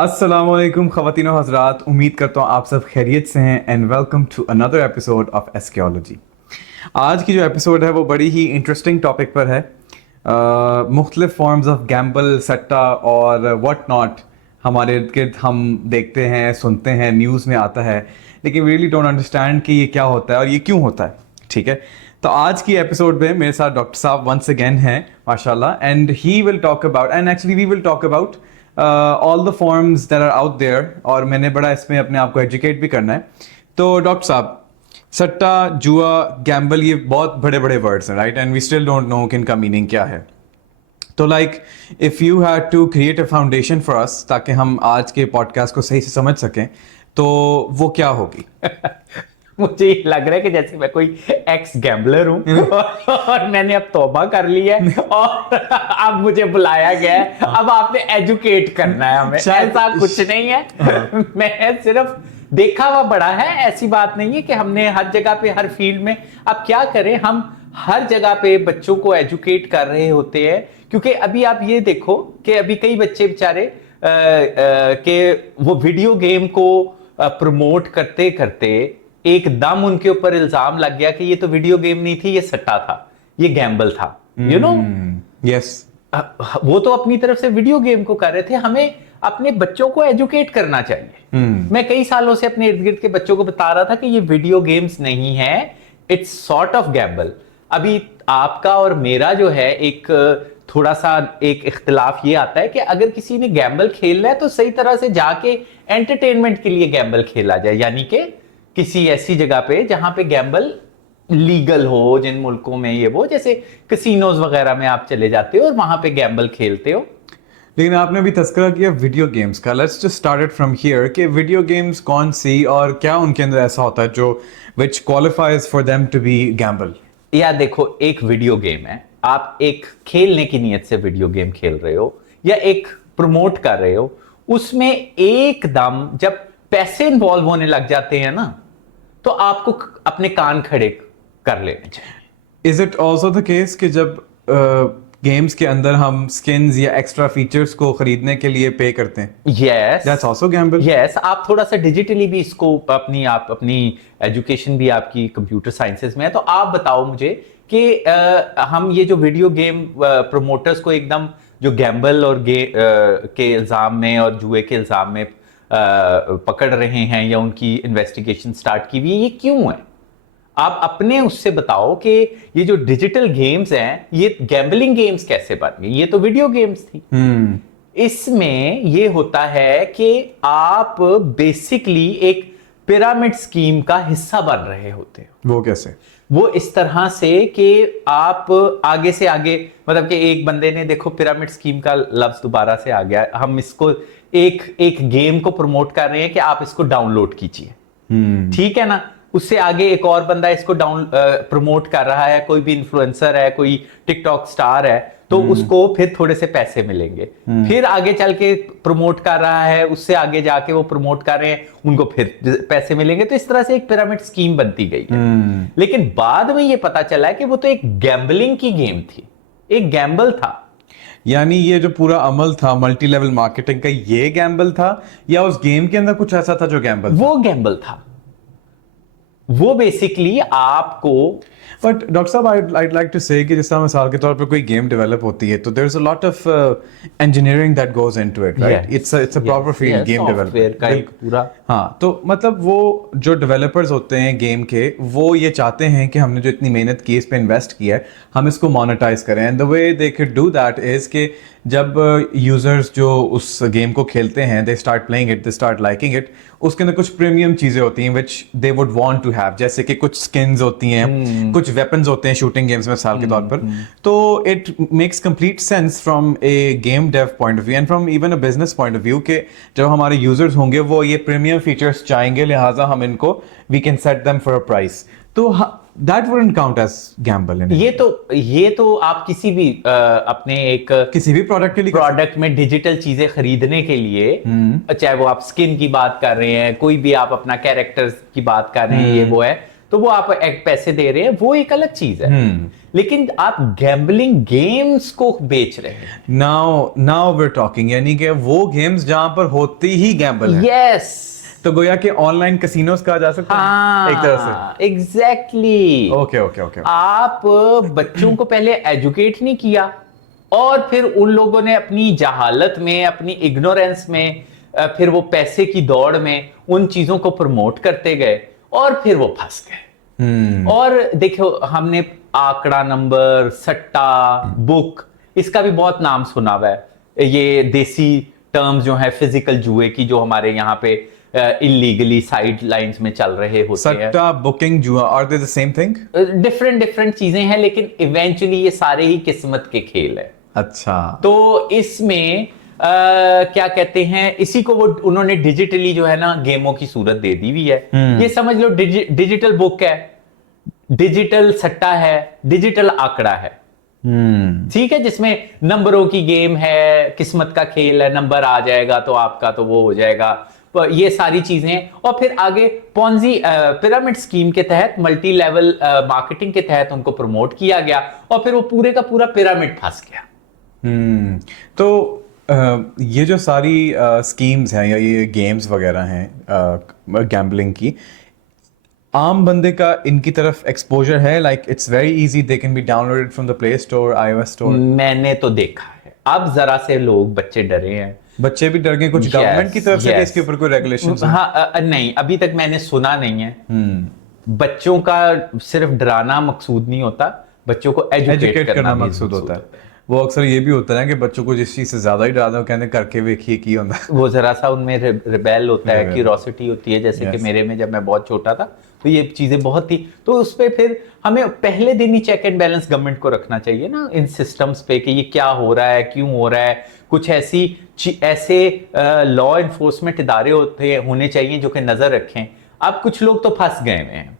अस्सलामुअलैकुम ख़वातीनो हज़रात, उम्मीद करता हूँ आप सब खैरियत से हैं and welcome to another episode of एस्कियोलॉजी। आज की जो एपिसोड है वो बड़ी ही इंटरेस्टिंग टॉपिक पर है। मुख्तलिफ फॉर्म्स ऑफ गैम्बल, सट्टा और व्हाट नॉट हमारे इर्द गिर्द हम देखते हैं, सुनते हैं, न्यूज़ में आता है, लेकिन वी रियली डोंट अंडरस्टैंड कि ये क्या होता है और ये क्यों होता है। ठीक है, तो आज की एपिसोड में मेरे साथ डॉक्टर साहब वंस अगेन हैं माशाल्लाह, and he will talk about and actually we will talk about all the forms that are out there, और मैंने बड़ा इसमें अपने आप को एजुकेट भी करना है। तो डॉक्टर साहब, सट्टा, जुआ, गैम्बल, ये बहुत बड़े बड़े वर्ड्स हैं, right? And we still don't know कि इनका मीनिंग क्या है। तो like if you had to create a foundation for us ताकि हम आज के पॉडकास्ट को सही से समझ सकें, तो वो क्या होगी? मुझे ये लग रहा है कि जैसे मैं कोई एक्स गैम्बलर हूं और मैंने अब तौबा कर ली है और अब मुझे बुलाया गया है, अब आपने एजुकेट करना है हमें। ऐसा कुछ नहीं है, मैं सिर्फ देखा हुआ बड़ा है। ऐसी बात नहीं है कि हमने हर जगह पे, हर फील्ड में, अब क्या करें, हम हर जगह पे बच्चों को एजुकेट कर रहे होते हैं। क्योंकि अभी आप ये देखो कि अभी कई बच्चे बेचारे के वो वीडियो गेम को प्रमोट करते करते एकदम उनके ऊपर इल्जाम लग गया कि ये तो वीडियो गेम नहीं थी, ये सट्टा था, ये गैम्बल था। यू नो, यस, वो तो अपनी तरफ से वीडियो गेम को कर रहे थे। हमें अपने बच्चों को एजुकेट करना चाहिए। मैं कई सालों से अपने इर्द गिर्द के बच्चों को बता रहा था कि ये वीडियो गेम्स नहीं है, इट्स सॉर्ट ऑफ गैम्बल। अभी आपका और मेरा जो है एक थोड़ा सा एक इख्तिलाफ ये आता है कि अगर किसी ने गैम्बल खेलना है तो सही तरह से जाके एंटरटेनमेंट के लिए गैम्बल खेला जाए, यानी कि किसी ऐसी जगह पे जहां पे गैम्बल लीगल हो, जिन मुल्कों में ये वो जैसे कसिनोज वगैरह में आप चले जाते हो और वहां पे गैम्बल खेलते हो। लेकिन आपने भी तस्करा किया वीडियो गेम्स का। Let's just start it from here कि वीडियो गेम्स कौन सी और क्या उनके अंदर ऐसा होता है जो which qualifies for them to be gamble? या देखो, एक वीडियो गेम है, आप एक खेलने की नीयत से वीडियो गेम खेल रहे हो या एक प्रमोट कर रहे हो, उसमें एकदम जब पैसे इन्वॉल्व होने लग जाते हैं ना, तो आपको अपने कान खड़े कर लेने चाहिए। Is it also the case कि जब गेम्स के अंदर हम स्किन्स या एक्स्ट्रा फीचर्स को खरीदने के लिए पे करते हैं? Yes, that's also Gamble. Yes, आप थोड़ा सा डिजिटली भी इसको अपनी एजुकेशन भी आपकी कंप्यूटर साइंसेज में है, तो आप बताओ मुझे कि हम ये जो वीडियो गेम प्रोमोटर्स को एकदम जो गैम्बल और के इल्जाम में और जुए के इल्जाम में पकड़ रहे हैं या उनकी इन्वेस्टिगेशन स्टार्ट की हुई है, ये क्यों है? आप अपने उससे बताओ कि ये जो डिजिटल गेम्स हैं, ये गैम्बलिंग गेम्स कैसे बन गई? ये तो वीडियो गेम्स थी। इसमें ये होता है कि आप बेसिकली एक पिरामिड स्कीम का हिस्सा बन रहे होते हो। वो कैसे? वो इस तरह से कि आप आगे से आगे, मतलब कि एक बंदे ने, देखो पिरामिड स्कीम का लफ्ज दोबारा से आ गया, हम इसको एक गेम को प्रमोट कर रहे हैं कि आप इसको डाउनलोड कीजिए, ठीक है ना? उससे आगे एक और बंदा इसको प्रमोट कर रहा है, कोई भी इन्फ्लुएंसर है, कोई टिकटॉक स्टार है, तो उसको फिर थोड़े से पैसे मिलेंगे। फिर आगे चल के प्रमोट कर रहा है, उससे आगे जाके वो प्रमोट कर रहे हैं, उनको फिर पैसे मिलेंगे। तो इस तरह से एक पिरामिड स्कीम बनती गई है। लेकिन बाद में ये पता चला कि वो तो एक गैम्बलिंग की गेम थी, एक गैम्बल था। यानी ये जो पूरा अमल था मल्टी लेवल मार्केटिंग का, ये गैम्बल था या उस गेम के अंदर कुछ ऐसा था जो गैम्बल था? वो गैम्बल था, वो बेसिकली आपको। बट डॉक्टर साहब, I'd like to say कि जिस तरह मिसाल के तौर पर कोई गेम डेवलप होती है तो there's a lot of engineering that goes into it, right? It's a proper field, game development का एक पूरा। हाँ, तो मतलब वो जो डेवलपर्स होते हैं गेम के, वो ये चाहते हैं कि हमने जो इतनी मेहनत की, इस पे इन्वेस्ट किया है, हम इसको मोनेटाइज करें। And the way they can do that is कि जब यूजर्स जो उस गेम को खेलते हैं, they start playing it, they start liking it, उसके अंदर कुछ प्रीमियम चीजें होती हैं which they would want to have, जैसे कि कुछ स्किन्स होती हैं, कुछ वेपन्स होते हैं शूटिंग गेम्स में मिसाल के तौर पर। तो it makes complete sense from a game dev point of view and from even a business point of view कि जब हमारे यूजर्स होंगे वो ये प्रीमियम फीचर्स चाहेंगे, लिहाजा हम इनको we can set them for a price. तो that wouldn't count as gamble in ये तो आप किसी भी अपने एक किसी भी प्रोडक्ट में डिजिटल चीजें खरीदने के लिए, चाहे वो आप स्किन की बात कर रहे हैं, कोई भी आप अपना कैरेक्टर्स की बात कर रहे हैं, ये वो है, तो वो आप एक पैसे दे रहे हैं, वो एक अलग चीज है। लेकिन आप गैम्बलिंग गेम्स को बेच रहे हैं। नाउ वी आर टॉकिंग, यानी कि वो गेम्स जहां पर होती ही गैम्बल है। यस, तो गोया कि ऑनलाइन कैसीनोस कहा जा सकता है एक तरह से। एग्जैक्टली। Okay okay okay. आप बच्चों को पहले एजुकेट नहीं किया, और फिर उन लोगों ने अपनी जहालत में, अपनी इग्नोरेंस में, फिर वो पैसे की दौड़ में उन चीजों को प्रमोट करते गए, और फिर वो फंस गए। और देखो, हमने आंकड़ा, नंबर, सट्टा, बुक, इसका भी बहुत नाम सुना हुआ है। ये देसी टर्म्स जो है फिजिकल जुए की, जो हमारे यहाँ पे इलीगली साइड लाइंस में चल रहे होते हैं। सट्टा, बुकिंग, जुआ, are they the same thing? Different चीजें हैं, लेकिन इवेंचुअली ये सारे ही किस्मत के खेल है। अच्छा। तो इसमें क्या कहते हैं, इसी को वो उन्होंने डिजिटली जो है ना गेमों की सूरत दे दी हुई है। ये समझ लो डिजिटल बुक है, डिजिटल सट्टा है, डिजिटल आंकड़ा है। ठीक है, जिसमें नंबरों की गेम है, किस्मत का खेल है, नंबर आ जाएगा तो आपका तो वो हो जाएगा, ये सारी चीजें। और फिर आगे पॉन्जी पिरामिड स्कीम के तहत, मल्टी लेवल मार्केटिंग के तहत उनको प्रमोट किया गया, और फिर वो पूरे का पूरा पिरामिड फंस गया। तो ये जो सारी स्कीम्स हैं या ये गेम्स वगैरह हैं गैम्बलिंग की, आम बंदे का इनकी तरफ एक्सपोजर है? Like it's very easy, they can be downloaded from the play store, iOS store. मैंने तो देखा है, अब जरा से लोग, बच्चे डरे हैं। बच्चे भी डर गए कुछ? गवर्नमेंट की तरफ से भी इसके ऊपर कोई रेगुलेशन? हाँ, नहीं, अभी तक मैंने सुना नहीं है। बच्चों का सिर्फ डराना मकसूद नहीं होता, बच्चों को एजुकेट करना मकसूद होता है। वो अक्सर ये भी होता है कि बच्चों को जिस चीज से ज्यादा ही डरा दो, कहते हैं करके देखिए की होता है। वो जरा सा उनमें रिबेल होता है, क्यूरोसिटी होती है। जैसे कि मेरे में, जब मैं बहुत छोटा था तो ये चीजें बहुत थी, तो उस पे फिर हमें पहले दिन ही चेक एंड बैलेंस गवर्नमेंट को रखना चाहिए ना इन सिस्टम्स पे, कि ये क्या हो रहा है, क्यों हो रहा है। कुछ ऐसे लॉ इन्फोर्समेंट इदारे होने चाहिए जो कि नजर रखें। अब कुछ लोग तो फंस गए हैं।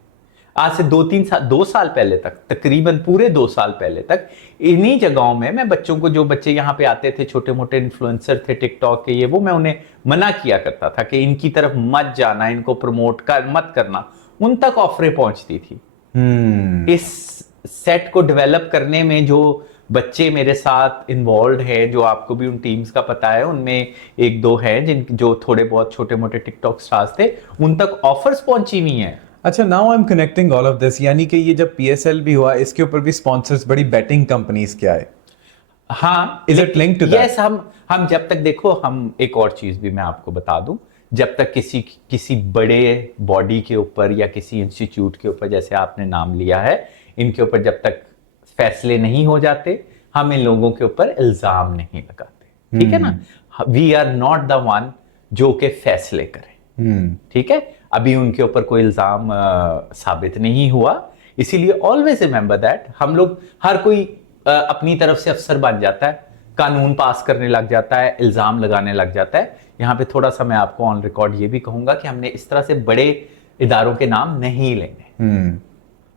आज से 2 साल पहले तक, तकरीबन पूरे 2 साल पहले तक, इन्हीं जगहों में मैं बच्चों को, जो बच्चे यहाँ पे आते थे, छोटे मोटे इन्फ्लुएंसर थे टिकटॉक के, ये वो, मैं उन्हें मना किया करता था कि इनकी तरफ मत जाना, इनको प्रमोट मत करना। उन तक ऑफरें पहुंचती थी। इस सेट को डेवलप करने में जो बच्चे मेरे साथ इन्वॉल्व हैं, जो आपको भी उन टीम्स का पता है, उनमें 1-2 हैं जो थोड़े बहुत छोटे मोटे टिकटॉक स्टार्स थे, उन तक ऑफर्स पहुंची हुई हैं। अच्छा, now I am connecting all of this, यानी कि ये जब PSL भी हुआ, इसके ऊपर भी स्पॉन्सर्स, बड़ी बेटिंग कंपनीज क्या है? हाँ, is it linked to that? Yes, हम जब तक, देखो, हम एक और चीज भी मैं आपको बता दूं, जब तक किसी बड़े बॉडी के ऊपर या किसी इंस्टीट्यूट के ऊपर, जैसे आपने नाम लिया है, इनके ऊपर जब तक फैसले नहीं हो जाते, हम इन लोगों के ऊपर इल्जाम नहीं लगाते। ठीक है ना? We are not the one जो के फैसले करें। ठीक है, अभी उनके ऊपर कोई इल्जाम साबित नहीं हुआ, इसीलिए ऑलवेज रिमेंबर दैट। हम लोग, हर कोई अपनी तरफ से अफसर बन जाता है, कानून पास करने लग जाता है, इल्जाम लगाने लग जाता है। यहाँ पे थोड़ा सा मैं आपको ऑन रिकॉर्ड ये भी कहूंगा कि हमने इस तरह से बड़े इदारों के नाम नहीं लेने।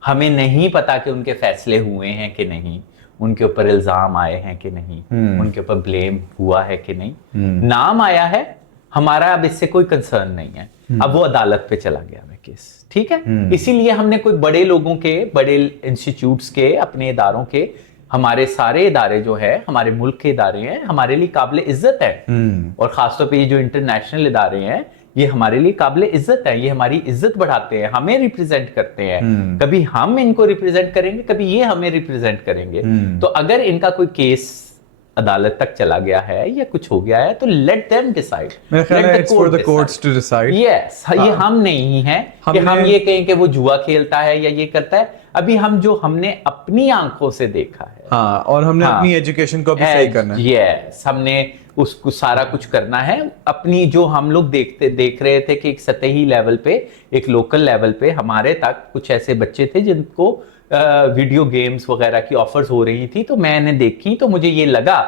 हमें नहीं पता कि उनके फैसले हुए हैं कि नहीं, उनके ऊपर इल्जाम आए हैं कि नहीं, उनके ऊपर ब्लेम हुआ है कि नहीं। नाम आया है, हमारा अब इससे कोई कंसर्न नहीं है, अब वो अदालत पे चला गया है केस। ठीक है, इसीलिए हमने कोई बड़े लोगों के, बड़े इंस्टीट्यूट्स के, अपने इदारों के, हमारे सारे इदारे जो है, हमारे मुल्क के इदारे हैं, हमारे लिए काबिल इज्जत है। और खासतौर पे ये जो इंटरनेशनल इदारे हैं, ये हमारे लिए काबिल इज्जत है, ये हमारी इज्जत बढ़ाते हैं, हमें रिप्रेजेंट करते हैं। कभी हम इनको रिप्रेजेंट करेंगे, कभी ये हमें रिप्रेजेंट करेंगे। तो अगर इनका कोई केस अदालत तक चला गया है या कुछ हो गया है, तो लेट देम डिसाइड। मेरा ख्याल है it's for the courts to decide. Yes, ये हम नहीं है कि हम ये कहें कि वो जुआ खेलता है या ये करता है। अभी हमने अपनी आंखों से देखा है। हाँ, और हमने अपनी एजुकेशन को भी सही करना है। यस, हमने उसको सारा कुछ करना है। अपनी जो हम लोग देख रहे थे कि एक सतही लेवल पे, एक लोकल लेवल पे हमारे तक कुछ ऐसे बच्चे थे जिनको वीडियो गेम्स वगैरह की ऑफर्स हो रही थी, तो मैंने देखी, तो मुझे ये लगा,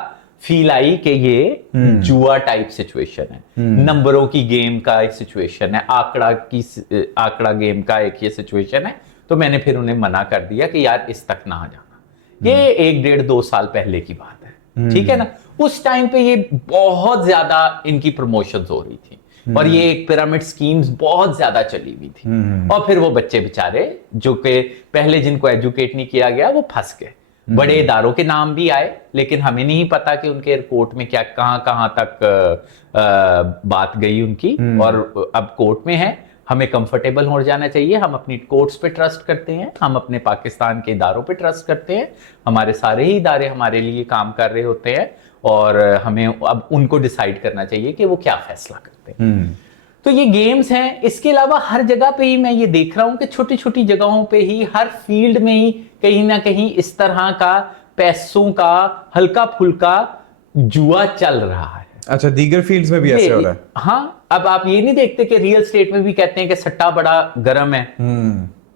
फील आई कि ये जुआ टाइप सिचुएशन है, नंबरों की गेम का एक सिचुएशन है, आंकड़ा गेम का एक ये सिचुएशन है। तो मैंने फिर उन्हें मना कर दिया कि यार इस तक ना जाना। ये 1-1.5-2 साल पहले की बात है। ठीक है ना? उस टाइम पे ये बहुत ज्यादा इनकी प्रमोशंस हो रही थी, और ये एक पिरामिड स्कीम्स बहुत ज्यादा चली हुई थी। और फिर वो बच्चे बेचारे जो कि पहले जिनको एजुकेट नहीं किया गया वो फंस गए। बड़े इदारों के नाम भी आए, लेकिन हमें नहीं पता कि उनके कोर्ट में क्या कहां तक बात गई उनकी। और अब कोर्ट में है, हमें कंफर्टेबल हो जाना चाहिए। हम अपनी कोर्ट्स पे ट्रस्ट करते हैं, हम अपने पाकिस्तान के इदारों पे ट्रस्ट करते हैं। हमारे सारे ही इदारे हमारे लिए काम कर रहे होते हैं और हमें अब उनको डिसाइड करना चाहिए कि वो क्या फैसला करते हैं। तो ये गेम्स हैं। इसके अलावा हर जगह पे ही मैं ये देख रहा हूं कि छोटी छोटी जगहों पे ही, हर फील्ड में ही कहीं ना कहीं इस तरह का पैसों का हल्का फुल्का जुआ चल रहा है। अच्छा, दीगर फील्ड्स में भी ऐसे हो रहा है? हाँ, अब आप ये नहीं देखते कि रियल एस्टेट में भी कहते हैं कि सट्टा बड़ा गर्म है।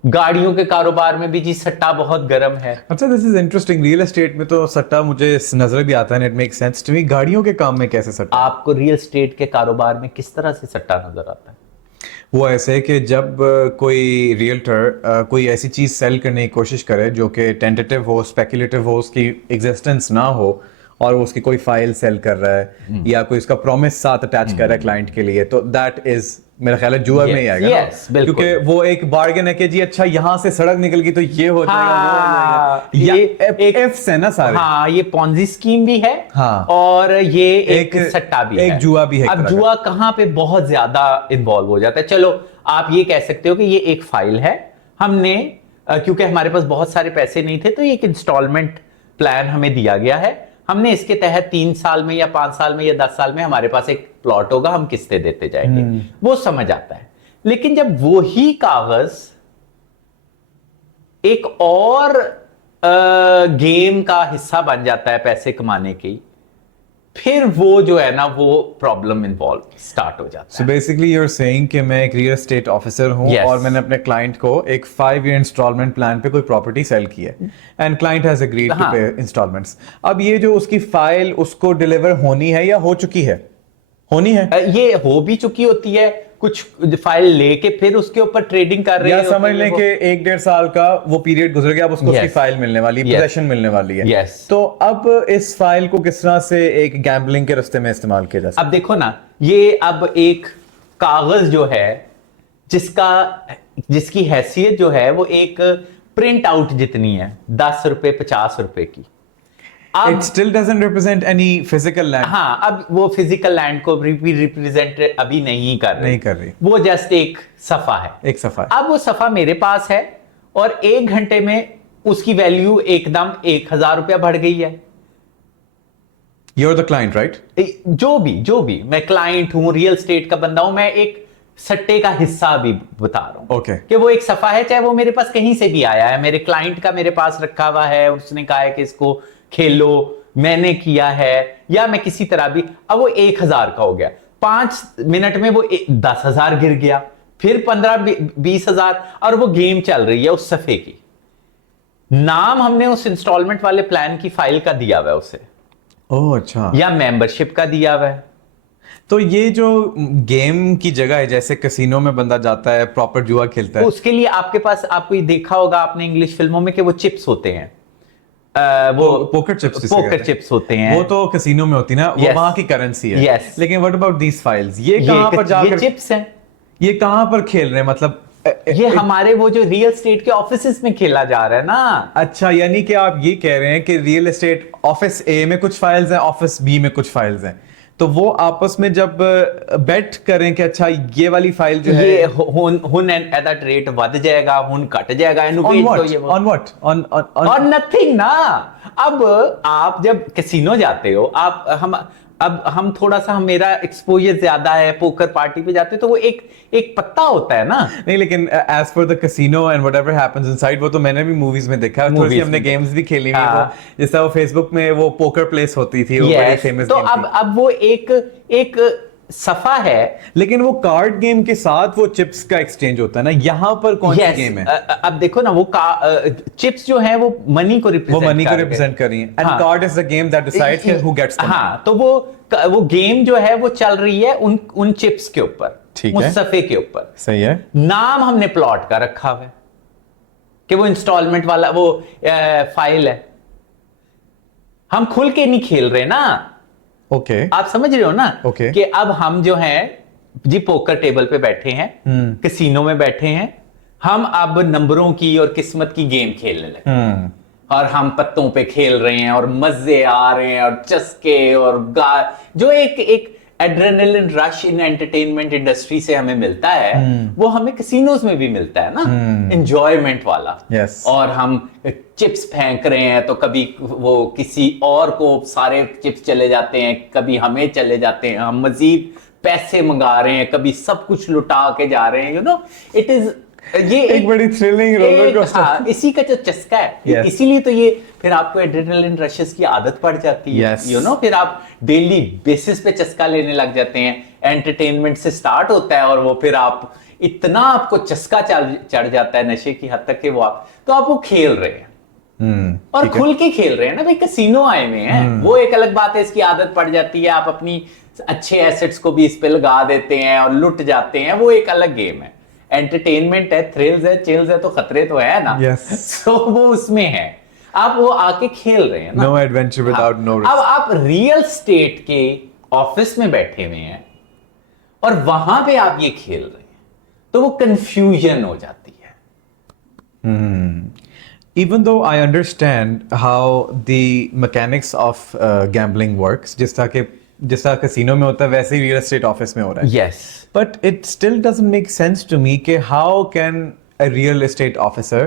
गाड़ियों के कारोबार में भी जी सट्टा बहुत गर्म है। अच्छा, this is interesting. Real estate में तो सट्टा मुझे नजर भी आता है, it makes sense to me. गाड़ियों के काम में कैसे सट्टा? आपको रियल एस्टेट के कारोबार में किस तरह से सट्टा नजर आता है? वो ऐसे है कि जब कोई रियल्टर कोई ऐसी चीज सेल करने की कोशिश करे जो कि टेंटेटिव हो, स्पेकुलेटिव हो, उसकी एग्जिस्टेंस ना हो, और वो उसकी कोई फाइल सेल कर रहा है या कोई उसका प्रॉमिस साथ अटैच कर रहा है क्लाइंट के लिए, तो दैट इज मेरा ख्याल है जुआ में ही आएगा ना? क्योंकि वो एक बार्गेन है कि जी अच्छा यहाँ से सड़क निकल गई तो ये हो जाएगा, वो हो जाएगा। ये एफ्स है ना सारे। हाँ, ये पॉन्जी स्कीम भी है। हाँ, और ये एक सट्टा भी एक है, जुआ भी है। अब जुआ कहाँ पे बहुत ज्यादा इन्वॉल्व हो जाता है। चलो आप ये कह सकते हो कि ये एक फाइल है, हमने क्योंकि हमारे पास बहुत सारे पैसे नहीं थे तो एक इंस्टॉलमेंट प्लान हमें दिया गया है। हमने इसके तहत 3 साल में या 5 साल में या 10 साल में हमारे पास एक प्लॉट होगा, हम किस्तें देते जाएंगे। वो समझ आता है। लेकिन जब वो ही कागज एक और गेम का हिस्सा बन जाता है पैसे कमाने की, फिर वो जो है ना वो प्रॉब्लम इन्वॉल्व स्टार्ट हो जाता है। So basically you're saying कि मैं एक रियल एस्टेट ऑफिसर हूँ और मैंने अपने क्लाइंट को एक 5 year इंस्टॉलमेंट प्लान पे कोई प्रॉपर्टी सेल की है and client has agreed to pay installments. अब ये जो उसकी फाइल उसको डिलीवर होनी है या हो चुकी है? होनी है। ये हो भी चुकी होती है, कुछ फाइल लेके फिर उसके ऊपर ट्रेडिंग कर रहे हैं। या समझ लें कि 1-1.5 साल का वो पीरियड गुजर गया, अब उसको उसकी फाइल मिलने वाली है, पोजीशन मिलने वाली है। तो अब इस फाइल को किस तरह से एक गैम्बलिंग के रास्ते में इस्तेमाल किया जा सकता है? अब देखो ना, ये अब एक कागज जो है जिसकी हैसियत जो है वो एक प्रिंट आउट जितनी है, 10 रुपए 50 रुपए की। It still doesn't represent any physical land. हाँ, अब वो फिजिकल लैंड को रिप्रेजेंट अभी नहीं कर रही। वो जस्ट एक सफा है। एक सफा है। अब वो सफा मेरे पास है और 1 घंटे में उसकी वैल्यू एकदम 1000 रुपया बढ़ गई है। You're the client, right? जो भी मैं क्लाइंट हूं, रियल एस्टेट का बंदा हूं, मैं एक सट्टे का हिस्सा भी बता रहा हूं। Okay. कि वो एक सफा है, चाहे वो मेरे पास कहीं से भी आया है, मेरे क्लाइंट का मेरे पास रखा हुआ है, उसने कहा है कि इसको खेलो, मैंने किया है, या मैं किसी तरह भी, अब वो 1000 का हो गया, 5 मिनट में वो 10,000 गिर गया, फिर 15-20,000, और वो गेम चल रही है उस सफे की। नाम हमने उस इंस्टॉलमेंट वाले प्लान की फाइल का दिया हुआ है उसे। ओह अच्छा। या मेंबरशिप का दिया हुआ है। तो ये जो गेम की जगह है, जैसे कैसीनो में बंदा जाता है, प्रॉपर जुआ खेलता है, उसके लिए आपके पास, आपको ये देखा होगा आपने इंग्लिश फिल्मों में कि वो चिप्स होते हैं, वो पोकर चिप्स होते हैं। वो तो कैसीनो में होती ना, वो वहां की करेंसी है। लेकिन व्हाट अबाउट दीस फाइल्स? ये कहां पर जाकर, ये चिप्स हैं, ये कहां पर खेल रहे हैं? मतलब ये हमारे वो जो रियल एस्टेट के ऑफिसेस में खेला जा रहा है ना। अच्छा, यानी कि आप ये कह रहे हैं कि रियल एस्टेट ऑफिस ए में कुछ फाइल्स हैं, ऑफिस बी में कुछ फाइल्स हैं, तो वो आपस में जब बेट करें कि अच्छा ये वाली फाइल जो है, ये हुन एट दैट रेट बढ़ जाएगा, हुन कट जाएगा, ऑन नथिंग ना। अब आप जब कैसीनो जाते हो, हम थोड़ा सा, मेरा एक्सपोजर ज्यादा है, पोकर पार्टी पे जाते हो तो वो एक पत्ता होता है ना। नहीं, लेकिन as for the casino and whatever happens inside, वो तो मैंने भी मूवीज में देखा है, थोड़ी सी हमने गेम्स भी खेली हुई है, जैसे वो फेसबुक में वो पोकर प्लेस होती थी, वो बड़ी फेमस तो अब वो एक सफा है। लेकिन वो कार्ड गेम के साथ वो चिप्स का एक्सचेंज होता है ना, यहाँ पर कौन सी गेम है? अब देखो ना, वो चिप्स जो है वो मनी को रिप्रेजेंट कर रही है, and card is the game that decides who gets the money. हाँ, तो वो गेम जो है वो चल रही है उन चिप्स के ऊपर, उस सफे के ऊपर। सही है। नाम हमने प्लॉट का रखा हुआ है कि वो इंस्टॉलमेंट वाला वो फाइल है। हम खुल के नहीं खेल रहे ना। ओके, आप समझ रहे हो ना? ओके। कि अब हम जो हैं जी पोकर टेबल पे बैठे हैं, कैसीनो में बैठे हैं, हम अब नंबरों की और किस्मत की गेम खेलने लगे और हम पत्तों पे खेल रहे हैं और मजे आ रहे हैं और चस्के और जो एक adrenaline rush in entertainment industry से हमें मिलता है, वो हमें कैसीनोज में भी मिलता है ना, एंजॉयमेंट वाला। Yes. और हम चिप्स फेंक रहे हैं तो कभी वो किसी और को सारे चिप्स चले जाते हैं, कभी हमें चले जाते हैं, हम मजीद पैसे मंगा रहे हैं, कभी सब कुछ लुटा के जा रहे हैं, यू नो इट इज ये एक बड़ी थ्रिलिंग रोलर कोस्टर। हाँ, इसी का जो चस्का है, Yes. इसीलिए तो ये फिर आपको एड्रेनलिन रशेस की आदत पड़ जाती है, Yes. यू नो फिर आप डेली बेसिस पे चस्का लेने लग जाते हैं। एंटरटेनमेंट से स्टार्ट होता है और वो फिर आप इतना आपको चस्का चढ़ जाता है नशे की हद तक कि आप वो खेल रहे हैं और खुल के खेल रहे हैं ना भाई, कैसीनो आए हुए हैं, वो एक अलग बात है, इसकी आदत पड़ जाती है, आप अपनी अच्छे एसेट्स को भी इस पे लगा देते हैं और लुट जाते हैं, वो एक अलग गेम है। एंटरटेनमेंट है, थ्रिल्स है, चिल्स है, तो खतरे तो है ना। Yes. So, वो उसमें है, आप वो आके खेल रहे हैं ना। No adventure without no risk. अब आप रियल स्टेट के ऑफिस में बैठे हुए हैं और वहां पे आप ये खेल रहे हैं, तो वो कंफ्यूजन हो जाती है। Even though I understand how the mechanics of gambling works, जिस तरह कैसीनो में होता है वैसे ही रियल एस्टेट ऑफिस में हो रहा है। Yes. But it still doesn't make sense to me कि how can a real estate officer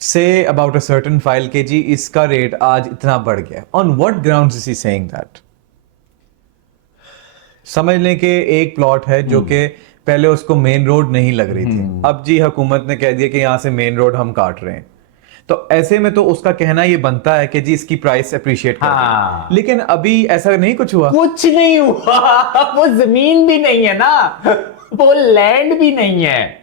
say about a certain file कि जी इसका रेट आज इतना बढ़ गया। On what grounds is he saying that? समझ लें कि एक प्लॉट है जो कि पहले उसको मेन रोड नहीं लग रही थी, अब जी हुकूमत ने कह दिया कि यहाँ से मेन रोड हम काट रहे हैं, तो ऐसे में तो उसका कहना ये बनता है कि जी इसकी प्राइस अप्रिशिएट कर हाँ। लेकिन अभी ऐसा नहीं कुछ हुआ। कुछ नहीं हुआ, वो जमीन भी नहीं है ना, वो लैंड भी नहीं है,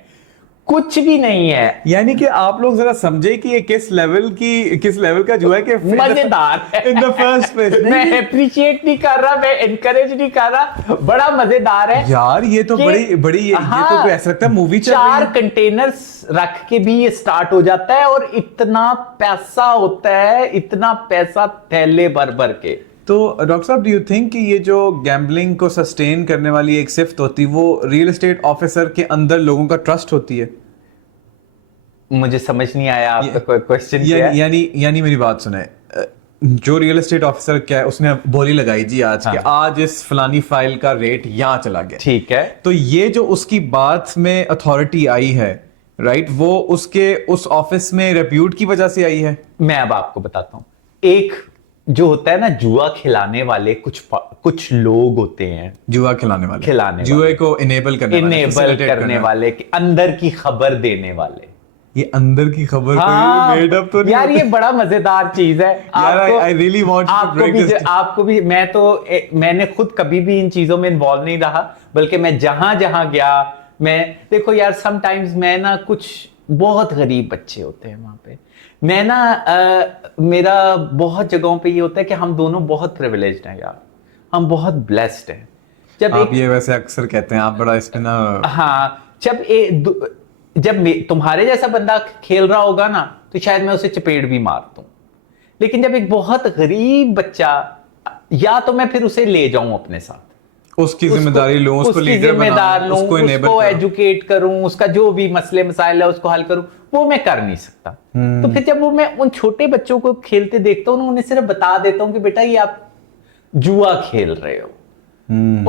कुछ भी नहीं है। यानी कि आप लोग जरा समझे कि ये किस लेवल का जुआ है कि मजेदार है। In the first place. मैं अप्रिशिएट नहीं कर रहा, मैं एनकरेज नहीं कर रहा, बड़ा मजेदार है यार ये तो कि- बड़ी ये तो कोई ऐसा लगता है मूवी चल रही चार है। कंटेनर्स रख के भी ये स्टार्ट हो जाता है और इतना पैसा होता है, इतना पैसा थैले भर भर के। तो डॉक्टर साहब, डू यू थिंक कि ये जो गैम्बलिंग को सस्टेन करने वाली एक सिफ्त होती है वो रियल एस्टेट ऑफिसर के अंदर लोगों का ट्रस्ट होती है? मुझे समझ नहीं आया आपका कोई क्वेश्चन क्या है? यानी मेरी बात सुने, जो रियल एस्टेट ऑफिसर क्या है उसने बोली लगाई जी आज के आज इस फलानी फाइल का रेट यहाँ चला गया, ठीक है, तो ये जो उसकी बात में अथॉरिटी आई है, राइट, वो उसके उस ऑफिस में रेप्यूट की वजह से आई है। मैं अब आपको बताता हूं। एक जो होता है ना जुआ खिलाने वाले कुछ लोग होते हैं, जुआ खिलाने जुए को इनेबल करने वाले अंदर की खबर देने वाले। ये अंदर की खबर हाँ, कोई मेड अप तो नहीं यार ये बड़ा मजेदार चीज है। I really want you to break this. आपको भी मैंने खुद कभी भी इन चीजों में इन्वॉल्व नहीं रहा, बल्कि मैं जहां जहां गया, मैं देखो यार समटाइम्स मैं ना कुछ बहुत गरीब बच्चे होते हैं वहां पे, मैं ना मेरा बहुत जगहों पे ये होता है कि हम दोनों बहुत प्रिविलेज्ड हैं यार, हम बहुत ब्लेस्ड हैं। जब आप ये वैसे अक्सर कहते हैं, आप बड़ा इस पे ना, हाँ, जब तुम्हारे जैसा बंदा खेल रहा होगा ना तो शायद मैं उसे चपेट भी मार दूं, लेकिन जब एक बहुत गरीब बच्चा, या तो मैं फिर उसे ले जाऊं अपने साथ, उसकी जिम्मेदारी लूं, उसको लीडर बनाऊं, उसको एजुकेट करूं, उसका जो भी मसले मसाइल है उसको हल करूं, वो मैं कर नहीं सकता। तो फिर जब मैं उन छोटे बच्चों को खेलते देखता हूं, उन्हें सिर्फ बता देता हूं कि बेटा ये आप जुआ खेल रहे हो,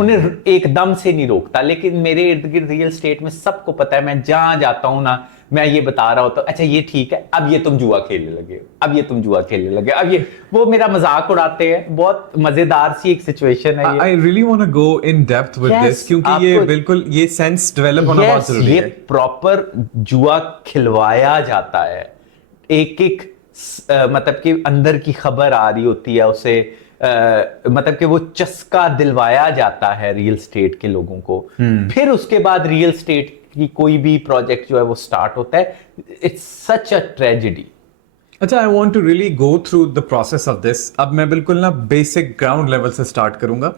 उन्हें एकदम से नहीं रोकता। लेकिन मेरे इर्द गिर्द रियल स्टेट में सबको पता है, मैं जहां जाता हूं ना मैं ये बता रहा होता हूं, अच्छा ये ठीक है, अब ये तुम जुआ खेलने लगे हो, अब ये तुम जुआ खेलने लगे, अब ये, वो मेरा मजाक उड़ाते हैं। बहुत मजेदार सी एक सिचुएशन है ये। I really want to go in depth with this, क्योंकि ये बिल्कुल ये सेंस डेवलप होना बहुत जरूरी है। ये प्रॉपर जुआ खिलवाया जाता है, एक एक मतलब कि अंदर की खबर आ रही होती है उसे, मतलब कि वो चस्का दिलवाया जाता है रियल स्टेट के लोगों को। फिर उसके बाद रियल स्टेट की कोई भी प्रोजेक्ट जो है वो स्टार्ट होता है। It's such a tragedy. अच्छा, I want to really go through the process of this. अब मैं बिल्कुल ना बेसिक ग्राउंड लेवल से स्टार्ट करूंगा,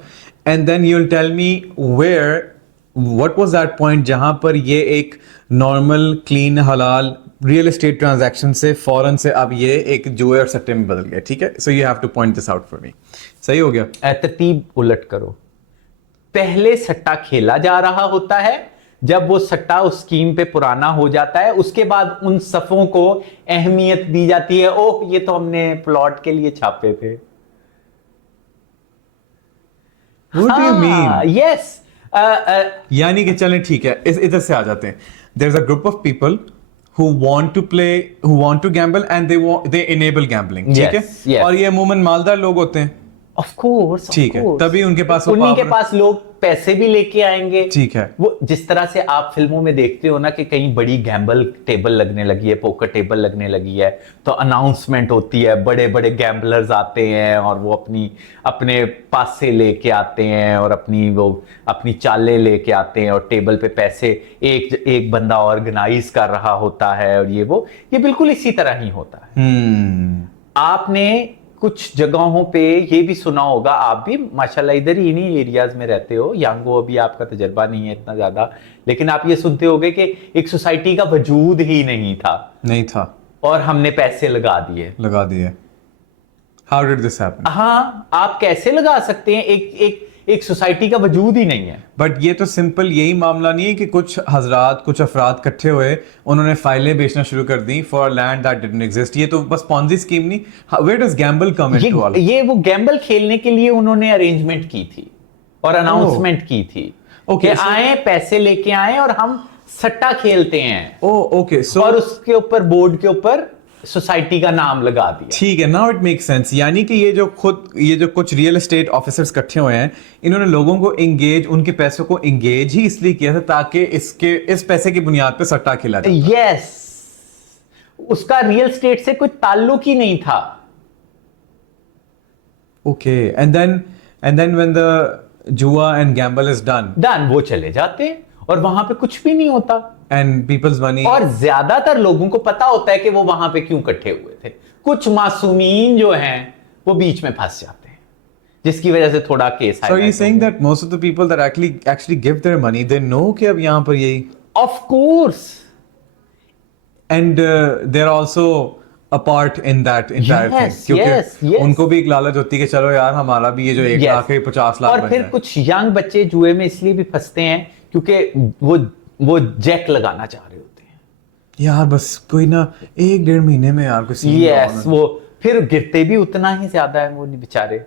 and then you will tell me where what was that point जहां पर ये एक नॉर्मल क्लीन हलाल रियल एस्टेट ट्रांजैक्शन से फौरन से अब ये एक जुए और सट्टे में बदल गया। ठीक है, so you have two point this out for me. सही हो गया? तरतीब उलट करो। पहले सट्टा खेला जा रहा होता है, जब वो सट्टा उस स्कीम पे पुराना हो जाता है उसके बाद उन सफों को अहमियत दी जाती है, ओह ये तो हमने प्लॉट के लिए छापे थे। What do you mean? Yes. यानी कि चलें ठीक है, इस इधर से आ जाते हैं। There's a group of people who want to play, who want to gamble and they enable gambling, ठीक है? Yes, yes. और ये अमूमन मालदार लोग होते हैं, ऑफ कोर्स, ठीक है, तभी उनके पास वो उन्हीं के power- पास लोग पैसे भी लेके आएंगे, ठीक है। वो जिस तरह से आप फिल्मों में देखते हो ना कि कहीं बड़ी गैम्बल टेबल लगने लगी है, पोकर टेबल लगने लगी है, तो अनाउंसमेंट होती है, बड़े बड़े गैम्बलर्स आते हैं और वो अपने पासे लेके आते हैं और अपनी चालें लेके आते हैं और टेबल पे पैसे एक बंदा ऑर्गेनाइज कर रहा होता है, और ये बिल्कुल इसी तरह ही होता है। आपने कुछ जगहों पे ये भी सुना होगा, आप भी माशाल्लाह इधर ही इन्हीं एरियाज में रहते हो, यांगो अभी आपका तजर्बा नहीं है इतना ज्यादा, लेकिन आप ये सुनते होगे कि एक सोसाइटी का वजूद ही नहीं था और हमने पैसे लगा दिए। How did this happen? हाँ, आप कैसे लगा सकते हैं? एक सोसाइटी का वजूद ही नहीं है। बट ये तो सिंपल यही मामला नहीं है कि कुछ अफराद इकट्ठे हुए, उन्होंने फाइलें बेचना शुरू कर दी for land that didn't exist. ये तो बस पॉन्जी स्कीम नहीं। Where does gamble come into all? ये वो गैम्बल खेलने के लिए उन्होंने अरेंजमेंट की थी और अनाउंसमेंट की थी कि आए, पैसे लेके आए और हम सट्टा खेलते हैं। ओके, सो और उसके ऊपर बोर्ड के ऊपर सोसाइटी का नाम लगा दिया। ठीक है, नाउ इट मेक सेंस। यानी कि ये जो कुछ रियल एस्टेट ऑफिसर्स इकट्ठे हुए हैं, इन्होंने लोगों को उनके पैसों को एंगेज ही इसलिए किया था ताकि इस पैसे की बुनियाद पे सट्टा खेला जाए। यस, उसका रियल एस्टेट से कोई ताल्लुक ही नहीं था। Okay, and then when the जुआ एंड गैम्बल इज डन, वो चले जाते हैं और वहां पे कुछ भी नहीं होता एंड पीपल्स मनी। और ज्यादातर लोगों को पता होता है कि वो वहां पे क्यों इकट्ठे हुए थे। कुछ मासूमीन जो हैं वो बीच में फंस जाते हैं, जिसकी वजह से थोड़ा case So you're saying that most of the people that actually give their money, they know कि अब यहाँ पर यही, of course, and they're also a part in that entire thing, क्योंकि उनको भी एक लालच होती है कि चलो यार हमारा भी ये जो 1 लाख है 50 लाख और फिर कुछ यंग बच्चे जुए में इसलिए भी फंसते हैं क्योंकि वो जैक लगाना चाह रहे होते हैं यार, बस कोई ना 1-1.5 महीने में यार कुछ। यस, वो फिर गिरते भी उतना ही ज्यादा है वो बेचारे।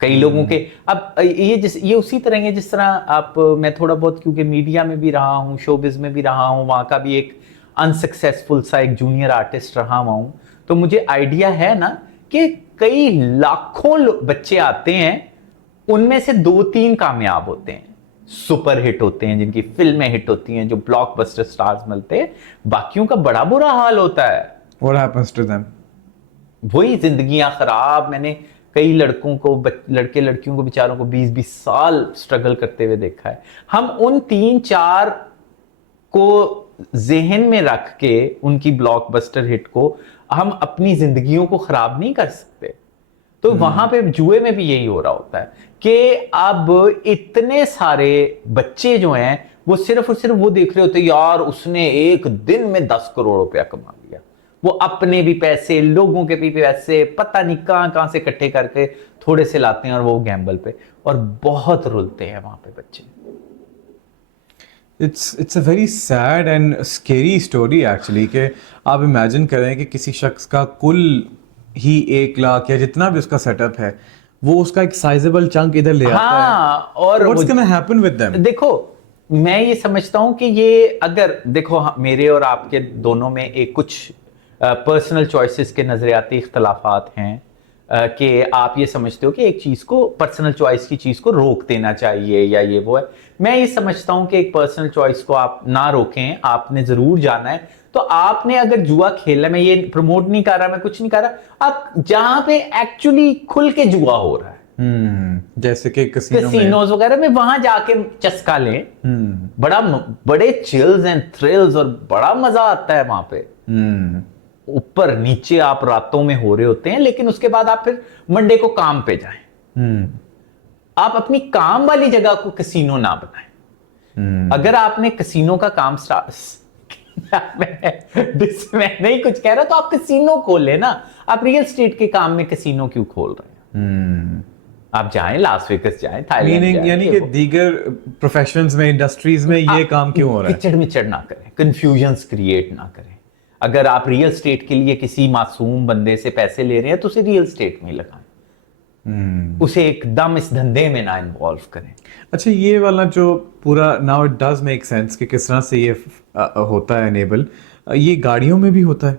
कई लोगों के अब ये उसी तरह है जिस तरह मैं थोड़ा बहुत, क्योंकि मीडिया में भी रहा हूँ, शोबिज में भी रहा हूँ, वहां का भी एक अनसक्सेसफुल सा एक जूनियर आर्टिस्ट रहा हूं, तो मुझे आइडिया है ना कि कई लाखों बच्चे आते हैं, उनमें से 2-3 कामयाब होते हैं, सुपर हिट होते हैं, जिनकी फिल्में हिट होती हैं, जो ब्लॉकबस्टर स्टार्स मिलते हैं। बाकियों का बड़ा बुरा हाल होता है। What happens to them? वही जिंदगियां खराब। मैंने कई लड़के लड़कियों को बेचारों को 20-20 साल स्ट्रगल करते हुए देखा है। हम उन 3-4 को जेहन में रख के उनकी ब्लॉकबस्टर हिट को हम अपनी जिंदगियों को खराब नहीं कर सकते। तो वहां पे जुए में भी यही हो रहा होता है कि अब इतने सारे बच्चे जो हैं वो सिर्फ और सिर्फ वो देख रहे होते हैं, यार उसने एक दिन में 10 करोड़ रुपया कमा लिया। वो अपने भी पैसे, लोगों के भी पैसे, पता नहीं कहां से इकट्ठे करके थोड़े से लाते हैं और वो गैम्बल पे, और बहुत रुलते हैं वहां पे बच्चे। It's a very sad and scary story actually कि आप इमेजिन करें कि किसी शख्स का कुल ही 1 लाख या जितना भी उसका सेटअप है, वो उसका एक साइजेबल चंक इधर ले आता है। और What's gonna happen with them? देखो, मैं ये समझता हूं कि ये अगर देखो मेरे और आपके दोनों में एक कुछ पर्सनल चॉइसेस के नजरियाती इख्तलाफात हैं कि आप ये समझते हो कि एक चीज को, पर्सनल चॉइस की चीज को रोक देना चाहिए या ये वो है। मैं ये समझता हूं कि एक पर्सनल चॉइस को आप ना रोकें, आपने जरूर जाना है। तो आपने अगर जुआ खेला, मैं ये प्रमोट नहीं कर रहा, मैं कुछ नहीं कर रहा, आप जहां पे एक्चुअली खुल के जुआ हो रहा है, जैसे कि कैसीनोज वगैरह में, वहां जाके चस्का लें। बड़े चिल्स एंड थ्रिल्स और बड़ा मजा आता है वहां पे। ऊपर नीचे आप रातों में हो रहे होते हैं, लेकिन उसके बाद आप फिर मंडे को काम पे जाएं। आप अपनी काम वाली जगह को कैसीनो ना बनाएं। अगर आपने कैसीनो का काम मैं नहीं कुछ कह रहा, तो आप कैसीनो खोल लेना। आप रियल एस्टेट के काम में कैसीनो क्यों खोल रहे हैं? आप जाएं लास वेगस जाएं, थाईलैंड मीनिंग जाएं, यानी ये कि वो। दीगर प्रोफेशंस में, इंडस्ट्रीज में ये काम क्यों हो रहा है? किचड़ मिचड़ ना करें, कंफ्यूजन्स क्रिएट ना करें। अगर आप रियल स्टेट के लिए किसी मासूम बंदे से पैसे ले रहे हैं तो उसे रियल स्टेट में ही लगाएं, उसे एकदम इस धंधे में ना इन्वॉल्व करें। अच्छा, ये वाला जो पूरा now it does make sense कि किस तरह से ये होता है एनेबल। ये गाड़ियों में भी होता है?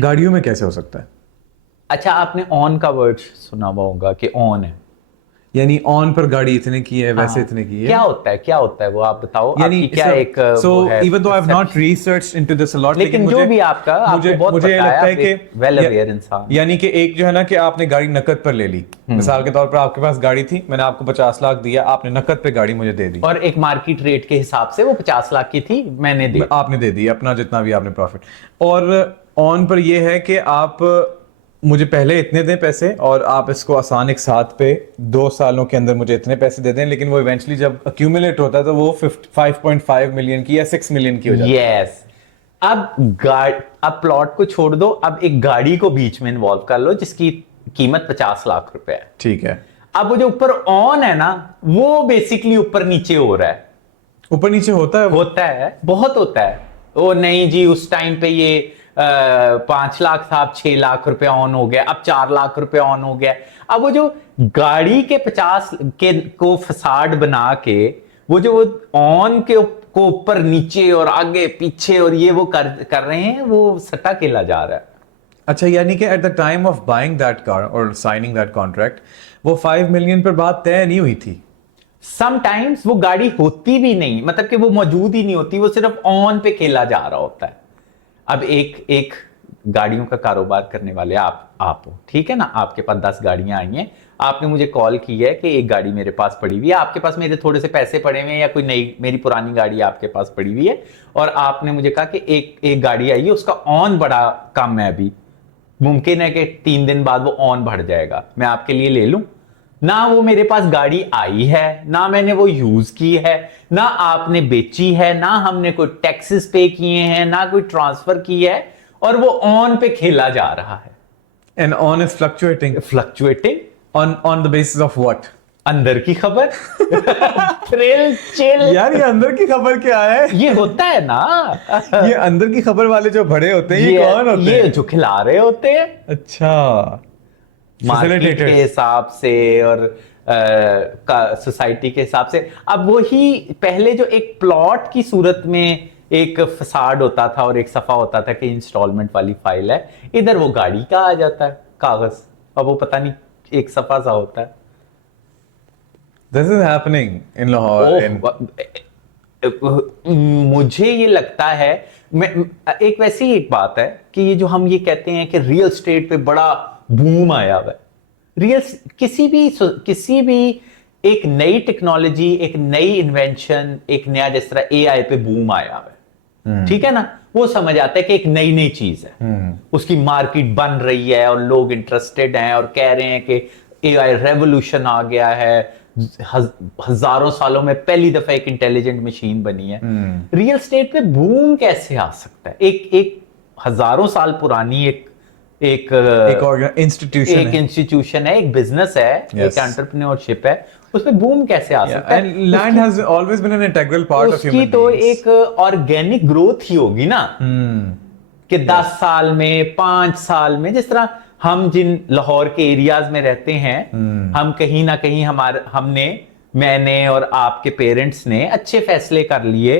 गाड़ियों में कैसे हो सकता है? अच्छा, आपने ऑन का वर्ड सुना हुआ होगा कि ऑन है। यानी ऑन पर गाड़ी इतने की है, वैसे हाँ। इतने की है? क्या होता है, क्या होता है वो आप बताओ, यानी आपकी क्या एक सो वो है even though I have not perception? Researched into this a lot, लेकिन जो भी आपका आपको बहुत मुझे ये पता है, लगता है आप कि एक well aware इंसान। यानी कि एक जो है ना कि आपने गाड़ी नकद पर ले ली, मिसाल के तौर पर आपके पास गाड़ी थी, मैंने आपको 50 लाख दिया, आपने नकद पे गाड़ी मुझे दे दी, और एक मार्केट रेट के हिसाब से वो 50 लाख की थी, मैंने दे आपने दे दी अपना जितना भी आपने प्रॉफिट। और ऑन पर ये है कि आप मुझे पहले इतने दें पैसे और आप इसको आसान एक साथ पे 2 सालों के अंदर मुझे इतने पैसे दे दें, लेकिन वो इवेंचुअली जब अक्यूमुलेट होता है तो वो 5.5 मिलियन की या 6 मिलियन की हो जाती है। यस। अब प्लॉट को छोड़ दो, अब एक गाड़ी को बीच में इन्वॉल्व कर लो जिसकी कीमत 50 लाख रुपए है। ठीक है। अब वो जो ऊपर ऑन है ना, वो बेसिकली ऊपर नीचे हो रहा है। ऊपर नीचे होता है? होता है, बहुत होता है। ओ नहीं जी, उस टाइम पे ये 5 लाख था, अब 6 लाख रुपए ऑन हो गया, अब 4 लाख रुपए ऑन हो गया। अब वो जो गाड़ी के 50 के को फसाड बना के वो जो ऑन के को ऊपर नीचे और आगे पीछे और ये वो कर रहे हैं, वो सट्टा खेला जा रहा है। अच्छा, यानी कि at the time of buying that car और साइनिंग दैट कॉन्ट्रैक्ट वो 5 मिलियन पर बात तय नहीं हुई थी? समटाइम्स वो गाड़ी होती भी नहीं, मतलब कि वो मौजूद ही नहीं होती, वो सिर्फ ऑन पे खेला जा रहा होता है। अब एक गाड़ियों का कारोबार करने वाले आप हो, ठीक है ना, आपके पास 10 गाड़ियां आई हैं, आपने मुझे कॉल की है कि एक गाड़ी मेरे पास पड़ी हुई है, आपके पास मेरे थोड़े से पैसे पड़े हुए हैं या कोई नई मेरी पुरानी गाड़ी आपके पास पड़ी हुई है, और आपने मुझे कहा कि एक गाड़ी आई है, उसका ऑन बड़ा कम है, अभी मुमकिन है कि 3 दिन बाद वो ऑन बढ़ जाएगा, मैं आपके लिए ले लूं। ना वो मेरे पास गाड़ी आई है, ना मैंने वो यूज की है, ना आपने बेची है, ना हमने कोई टैक्सेस पे किए हैं, ना कोई ट्रांसफर की है, और वो ऑन पे खेला जा रहा है। And on is fluctuating on the basis of what? अंदर की खबर। Thrill chill. यार ये अंदर की खबर क्या है? ये होता है ना। ये अंदर की खबर वाले जो बड़े होते हैं, ये कौन होते हैं? ये जो खिला रहे होते हैं अच्छा, मार्केट के Facilitators. हिसाब से और सोसाइटी के हिसाब से। अब वही पहले जो एक प्लॉट की सूरत में एक फसाड होता था और एक सफा होता था कि इंस्टॉलमेंट वाली फाइल है, इधर वो गाड़ी का आ जाता है कागज, अब वो पता नहीं एक सफा सा होता है। This is happening in Lahore. मुझे ये लगता है, एक वैसी एक बात है कि ये जो हम ये कहते हैं कि रियल स्टेट पे बड़ा बूम आया हुआ है, किसी भी एक नई टेक्नोलॉजी, एक नई इन्वेंशन, एक नया, जिस तरह एआई पे बूम आया हुआ है, ठीक है ना, वो समझ आता है कि एक नई नई चीज है, उसकी मार्केट बन रही है और लोग इंटरेस्टेड हैं और कह रहे हैं कि एआई रेवोल्यूशन आ गया है, हजारों सालों में पहली दफा एक इंटेलिजेंट मशीन बनी है। रियल स्टेट पे बूम कैसे आ सकता है? एक हजारों साल पुरानी एक इंस्टीट्यूशन है, एक बिजनेस है, एक एंटरप्रेन्योरशिप है, उसमें बूम कैसे आ सकता है? And land has always been an integral part of human उसकी तो beings. एक ऑर्गेनिक ग्रोथ ही होगी ना, कि 10 साल में, 5 साल में, जिस तरह हम जिन लाहौर के एरियाज में रहते हैं, हम कहीं ना कहीं मैंने और आपके पेरेंट्स ने अच्छे फैसले कर लिए,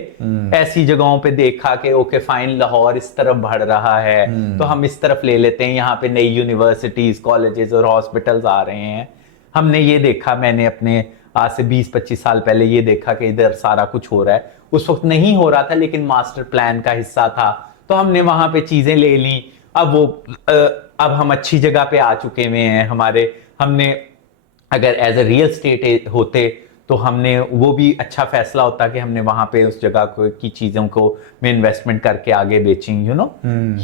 ऐसी जगहों पे देखा कि ओके फाइन, लाहौर इस तरफ बढ़ रहा है तो हम इस तरफ ले लेते हैं, यहाँ पे नई यूनिवर्सिटीज, कॉलेजेस और हॉस्पिटल्स आ रहे हैं। हमने ये देखा, मैंने अपने आज से 20-25 साल पहले ये देखा कि इधर सारा कुछ हो रहा है, उस वक्त नहीं हो रहा था लेकिन मास्टर प्लान का हिस्सा था, तो हमने वहां पे चीजें ले ली। अब हम अच्छी जगह पे आ चुके हुए हैं, हमने अगर एज ए रियल स्टेट होते तो हमने वो भी अच्छा फैसला होता कि हमने वहां पे उस जगह की चीजों को में इन्वेस्टमेंट करके आगे बेची,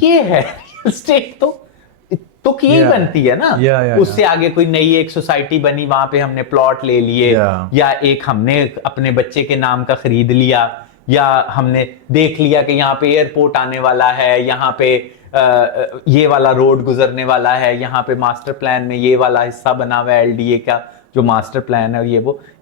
ये है रियल स्टेट। तो की ही बनती है ना। उससे आगे कोई नई एक सोसाइटी बनी, वहां पे हमने प्लॉट ले लिए, या एक हमने अपने बच्चे के नाम का खरीद लिया, या हमने देख लिया कि यहाँ पे एयरपोर्ट आने वाला है, यहाँ पे ये वाला रोड गुजरने वाला है, यहाँ पे मास्टर प्लान में ये वाला हिस्सा बना हुआ है, एलडीए का जो मास्टर प्लान है,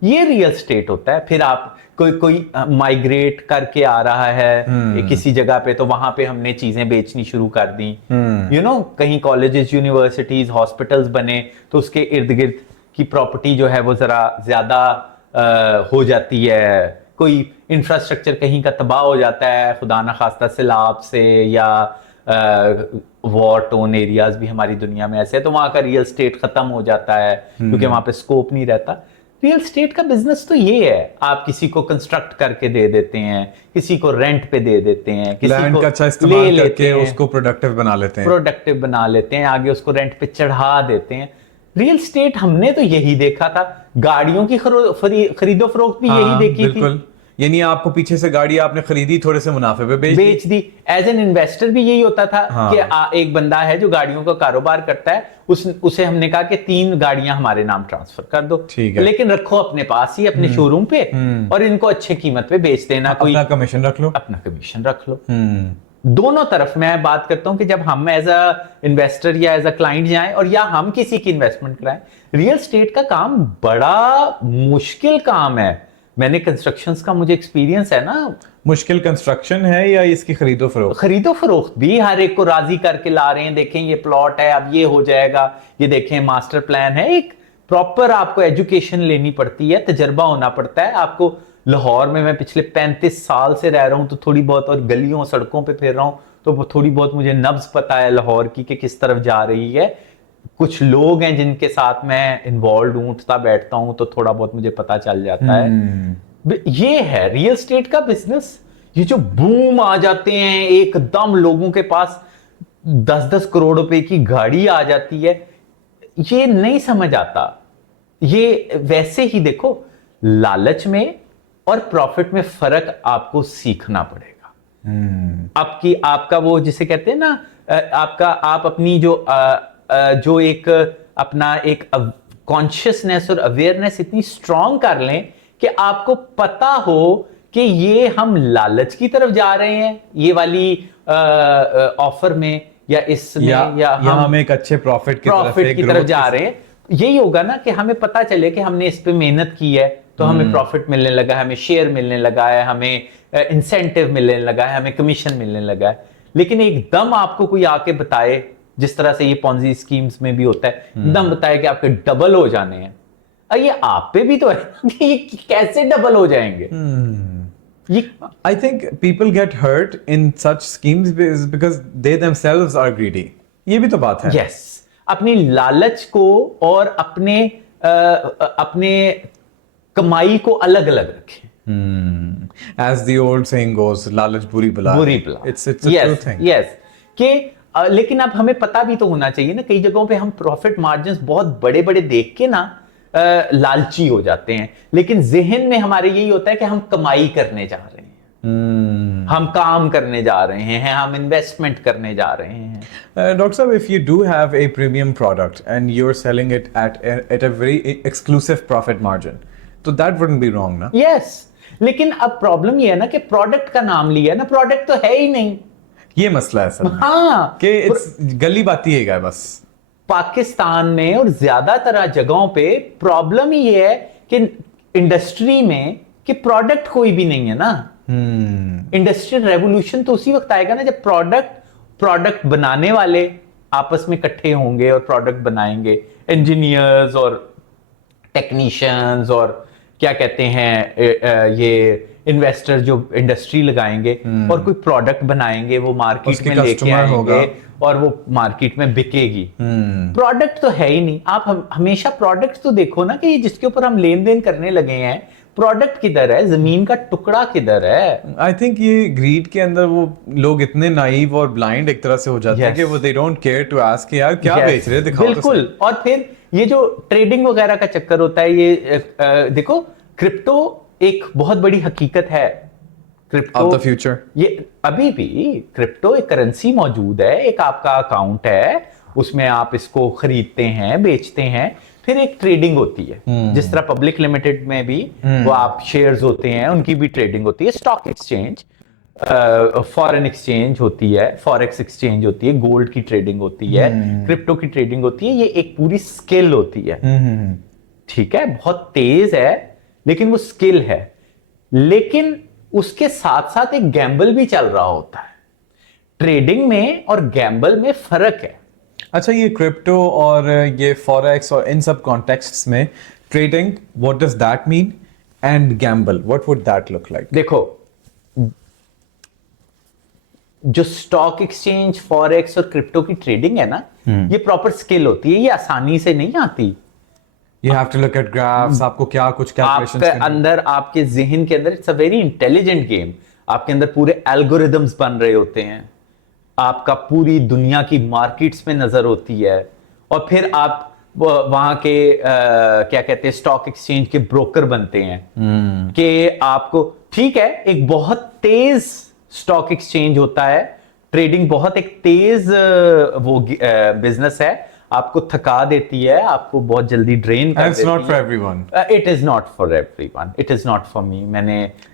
ये रियल स्टेट होता है। फिर आप कोई माइग्रेट करके आ रहा है किसी जगह पे, तो वहां पे हमने चीजें बेचनी शुरू कर दी। कहीं कॉलेजेस, यूनिवर्सिटीज, हॉस्पिटल्स बने तो उसके इर्द गिर्द की प्रॉपर्टी जो है वो जरा ज्यादा हो जाती है। कोई इंफ्रास्ट्रक्चर कहीं का तबाह हो जाता है, खुदा ना खास्ता सैलाब से, या वॉर टोन एरियाज भी हमारी दुनिया में ऐसे है, तो वहां का रियल स्टेट खत्म हो जाता है क्योंकि वहां पे स्कोप नहीं रहता। रियल स्टेट का बिजनेस तो ये है, आप किसी को कंस्ट्रक्ट करके दे देते हैं, किसी को रेंट पे दे देते हैं, किसी लैंड को का अच्छा इस्तेमाल ले लेते करके हैं, उसको प्रोडक्टिव बना लेते हैं, आगे उसको रेंट पे चढ़ा देते हैं। रियल स्टेट हमने तो यही देखा था, गाड़ियों की खरीदो फरोख्त भी यही देखी थी। यानी आपको पीछे से गाड़ी आपने खरीदी, थोड़े से मुनाफे पे बेच दी। एज एन इन्वेस्टर भी यही होता था कि एक बंदा है जो गाड़ियों का कारोबार करता है, उसे हमने कहा कि 3 गाड़ियां हमारे नाम ट्रांसफर कर दो, लेकिन रखो अपने पास ही, अपने शोरूम पे, और इनको अच्छे कीमत पे बेच देना, अपना कमीशन रख लो। दोनों तरफ मैं बात करता हूं कि जब हम एज अ इन्वेस्टर या एज अ क्लाइंट जाएं और या हम किसी की इन्वेस्टमेंट कराएं, रियल स्टेट का काम बड़ा मुश्किल काम है। मैंने कंस्ट्रक्शंस का मुझे एक्सपीरियंस है ना। मुश्किल कंस्ट्रक्शन है या इसकी खरीदो फरोख्त भी हर एक को राजी करके ला रहे हैं। देखें ये प्लॉट है, अब ये हो जाएगा, ये देखें मास्टर प्लान है। एक प्रॉपर आपको एजुकेशन लेनी पड़ती है, तजर्बा होना पड़ता है आपको। लाहौर में मैं पिछले 35 साल से रह रहा हूं, तो थोड़ी बहुत, और गलियों सड़कों पे फिर रहा हूं, तो थोड़ी बहुत मुझे नब्ज पता है लाहौर की कि किस तरफ जा रही है। कुछ लोग हैं जिनके साथ मैं इन्वॉल्व हूं, उठता बैठता हूं, तो थोड़ा बहुत मुझे पता चल जाता है। ये है रियल स्टेट का बिजनेस। ये जो बूम आ जाते हैं एकदम, लोगों के पास 10-10 करोड़ रुपए की गाड़ी आ जाती है, ये नहीं समझ आता। ये वैसे ही देखो, लालच में और प्रॉफिट में फर्क आपको सीखना पड़ेगा। आपका वो जिसे कहते हैं ना, आप अपनी जो एक अपना एक कॉन्शियसनेस और अवेयरनेस इतनी स्ट्रांग कर लें कि आपको पता हो कि ये हम लालच की तरफ जा रहे हैं, ये वाली ऑफर में, या इसमें, या हम एक अच्छे प्रॉफिट की तरफ जा रहे हैं। यही होगा ना कि हमें पता चले कि हमने इस पे मेहनत की है, तो हमें प्रॉफिट मिलने लगा है, हमें शेयर मिलने लगा है, हमें इंसेंटिव मिलने लगा है, हमें कमीशन मिलने लगा है। लेकिन एकदम आपको कोई आके बताए, जिस तरह से ये पॉन्जी स्कीम्स में भी होता है, एकदम बताए कि आपके डबल हो जाने हैं, ये आप पे भी तो है कि ये कैसे डबल हो जाएंगे। I think people get hurt in such schemes because they themselves are greedy. ये भी तो बात है। Yes, अपनी लालच को और अपने कमाई को अलग अलग रखें। As the old saying goes, लालच बुरी बला। It's a true thing. Yes, कि लेकिन अब हमें पता भी तो होना चाहिए ना, कई जगहों पे हम प्रॉफिट मार्जिन्स बहुत बड़े बड़े देख के ना लालची हो जाते हैं, लेकिन जहन में हमारे यही होता है कि हम कमाई करने जा रहे हैं, हम काम करने जा रहे हैं, हम इन्वेस्टमेंट करने जा रहे हैं। डॉक्टर साहब, if you do have a premium product and you're selling it at a very exclusive profit margin, तो that wouldn't be wrong ना? Yes, लेकिन अब प्रॉब्लम ये है ना कि प्रोडक्ट का नाम लिया ना, प्रोडक्ट तो है ही नहीं। ये मसला है सर। हाँ, कि गली बाती है बस। पाकिस्तान में और ज्यादातर जगहों पे प्रॉब्लम ही ये है कि इंडस्ट्री में कि प्रोडक्ट कोई भी नहीं है ना। इंडस्ट्रियल रेवोल्यूशन तो उसी वक्त आएगा ना जब प्रोडक्ट बनाने वाले आपस में इकट्ठे होंगे और प्रोडक्ट बनाएंगे। इंजीनियर्स और टेक्नीशियंस और क्या कहते हैं ये इन्वेस्टर जो इंडस्ट्री लगाएंगे और कोई प्रोडक्ट बनाएंगे, वो मार्केट में लेके आएंगे और वो मार्केट में बिकेगी। प्रोडक्ट तो है ही नहीं। आप हमेशा प्रोडक्ट तो देखो ना कि जिसके ऊपर हम लेन देन करने लगे हैं, प्रोडक्ट किधर है, जमीन का टुकड़ा किधर है। आई थिंक ये ग्रीड के अंदर वो लोग इतने नाइव और ब्लाइंड एक तरह से हो जाते हैं कि वो they don't care to ask यार क्या बेच रहे, दिखाओ। बिल्कुल। और फिर ये जो ट्रेडिंग वगैरह का चक्कर होता है, ये देखो क्रिप्टो एक बहुत बड़ी हकीकत है। क्रिप्टो ऑफ द फ्यूचर, ये अभी भी क्रिप्टो एक करेंसी मौजूद है, एक आपका अकाउंट है, उसमें आप इसको खरीदते हैं, बेचते हैं, फिर एक ट्रेडिंग होती है। जिस तरह पब्लिक लिमिटेड में भी वो आप शेयर्स होते हैं, उनकी भी ट्रेडिंग होती है। स्टॉक एक्सचेंज फॉरेन एक्सचेंज होती है, फॉरेक्स एक्सचेंज होती है, गोल्ड की ट्रेडिंग होती है, क्रिप्टो की ट्रेडिंग होती है, ये एक पूरी स्किल होती है। ठीक है, बहुत तेज है लेकिन वो स्किल है। लेकिन उसके साथ साथ एक गैम्बल भी चल रहा होता है। ट्रेडिंग में और गैम्बल में फर्क है। अच्छा, ये क्रिप्टो और ये फॉरेक्स और इन सब कॉन्टेक्स्ट्स में trading, what does that mean, and Gamble, what would that look like? देखो, जो स्टॉक एक्सचेंज, फॉरेक्स और क्रिप्टो की ट्रेडिंग है ना, ये प्रॉपर स्किल होती है, ये आसानी से नहीं आती। You have to look at graphs, आपको क्या कुछ कैलकुलेशंस आपके अंदर, आपके जहन के अंदर, it's a very intelligent game. आपके अंदर पूरे एल्गोरिदम्स बन रहे होते हैं, आपका पूरी दुनिया की मार्केट्स में नजर होती है, और फिर आप वहां के क्या कहते हैं, स्टॉक एक्सचेंज के ब्रोकर बनते हैं कि आपको, ठीक है, एक बहुत तेज स्टॉक एक्सचेंज होता है, ट्रेडिंग बहुत एक तेज वो बिजनेस है, आपको थका देती है, आपको बहुत जल्दी ड्रेन कर देती है। It's not for everyone. It is not for everyone. It is not for me.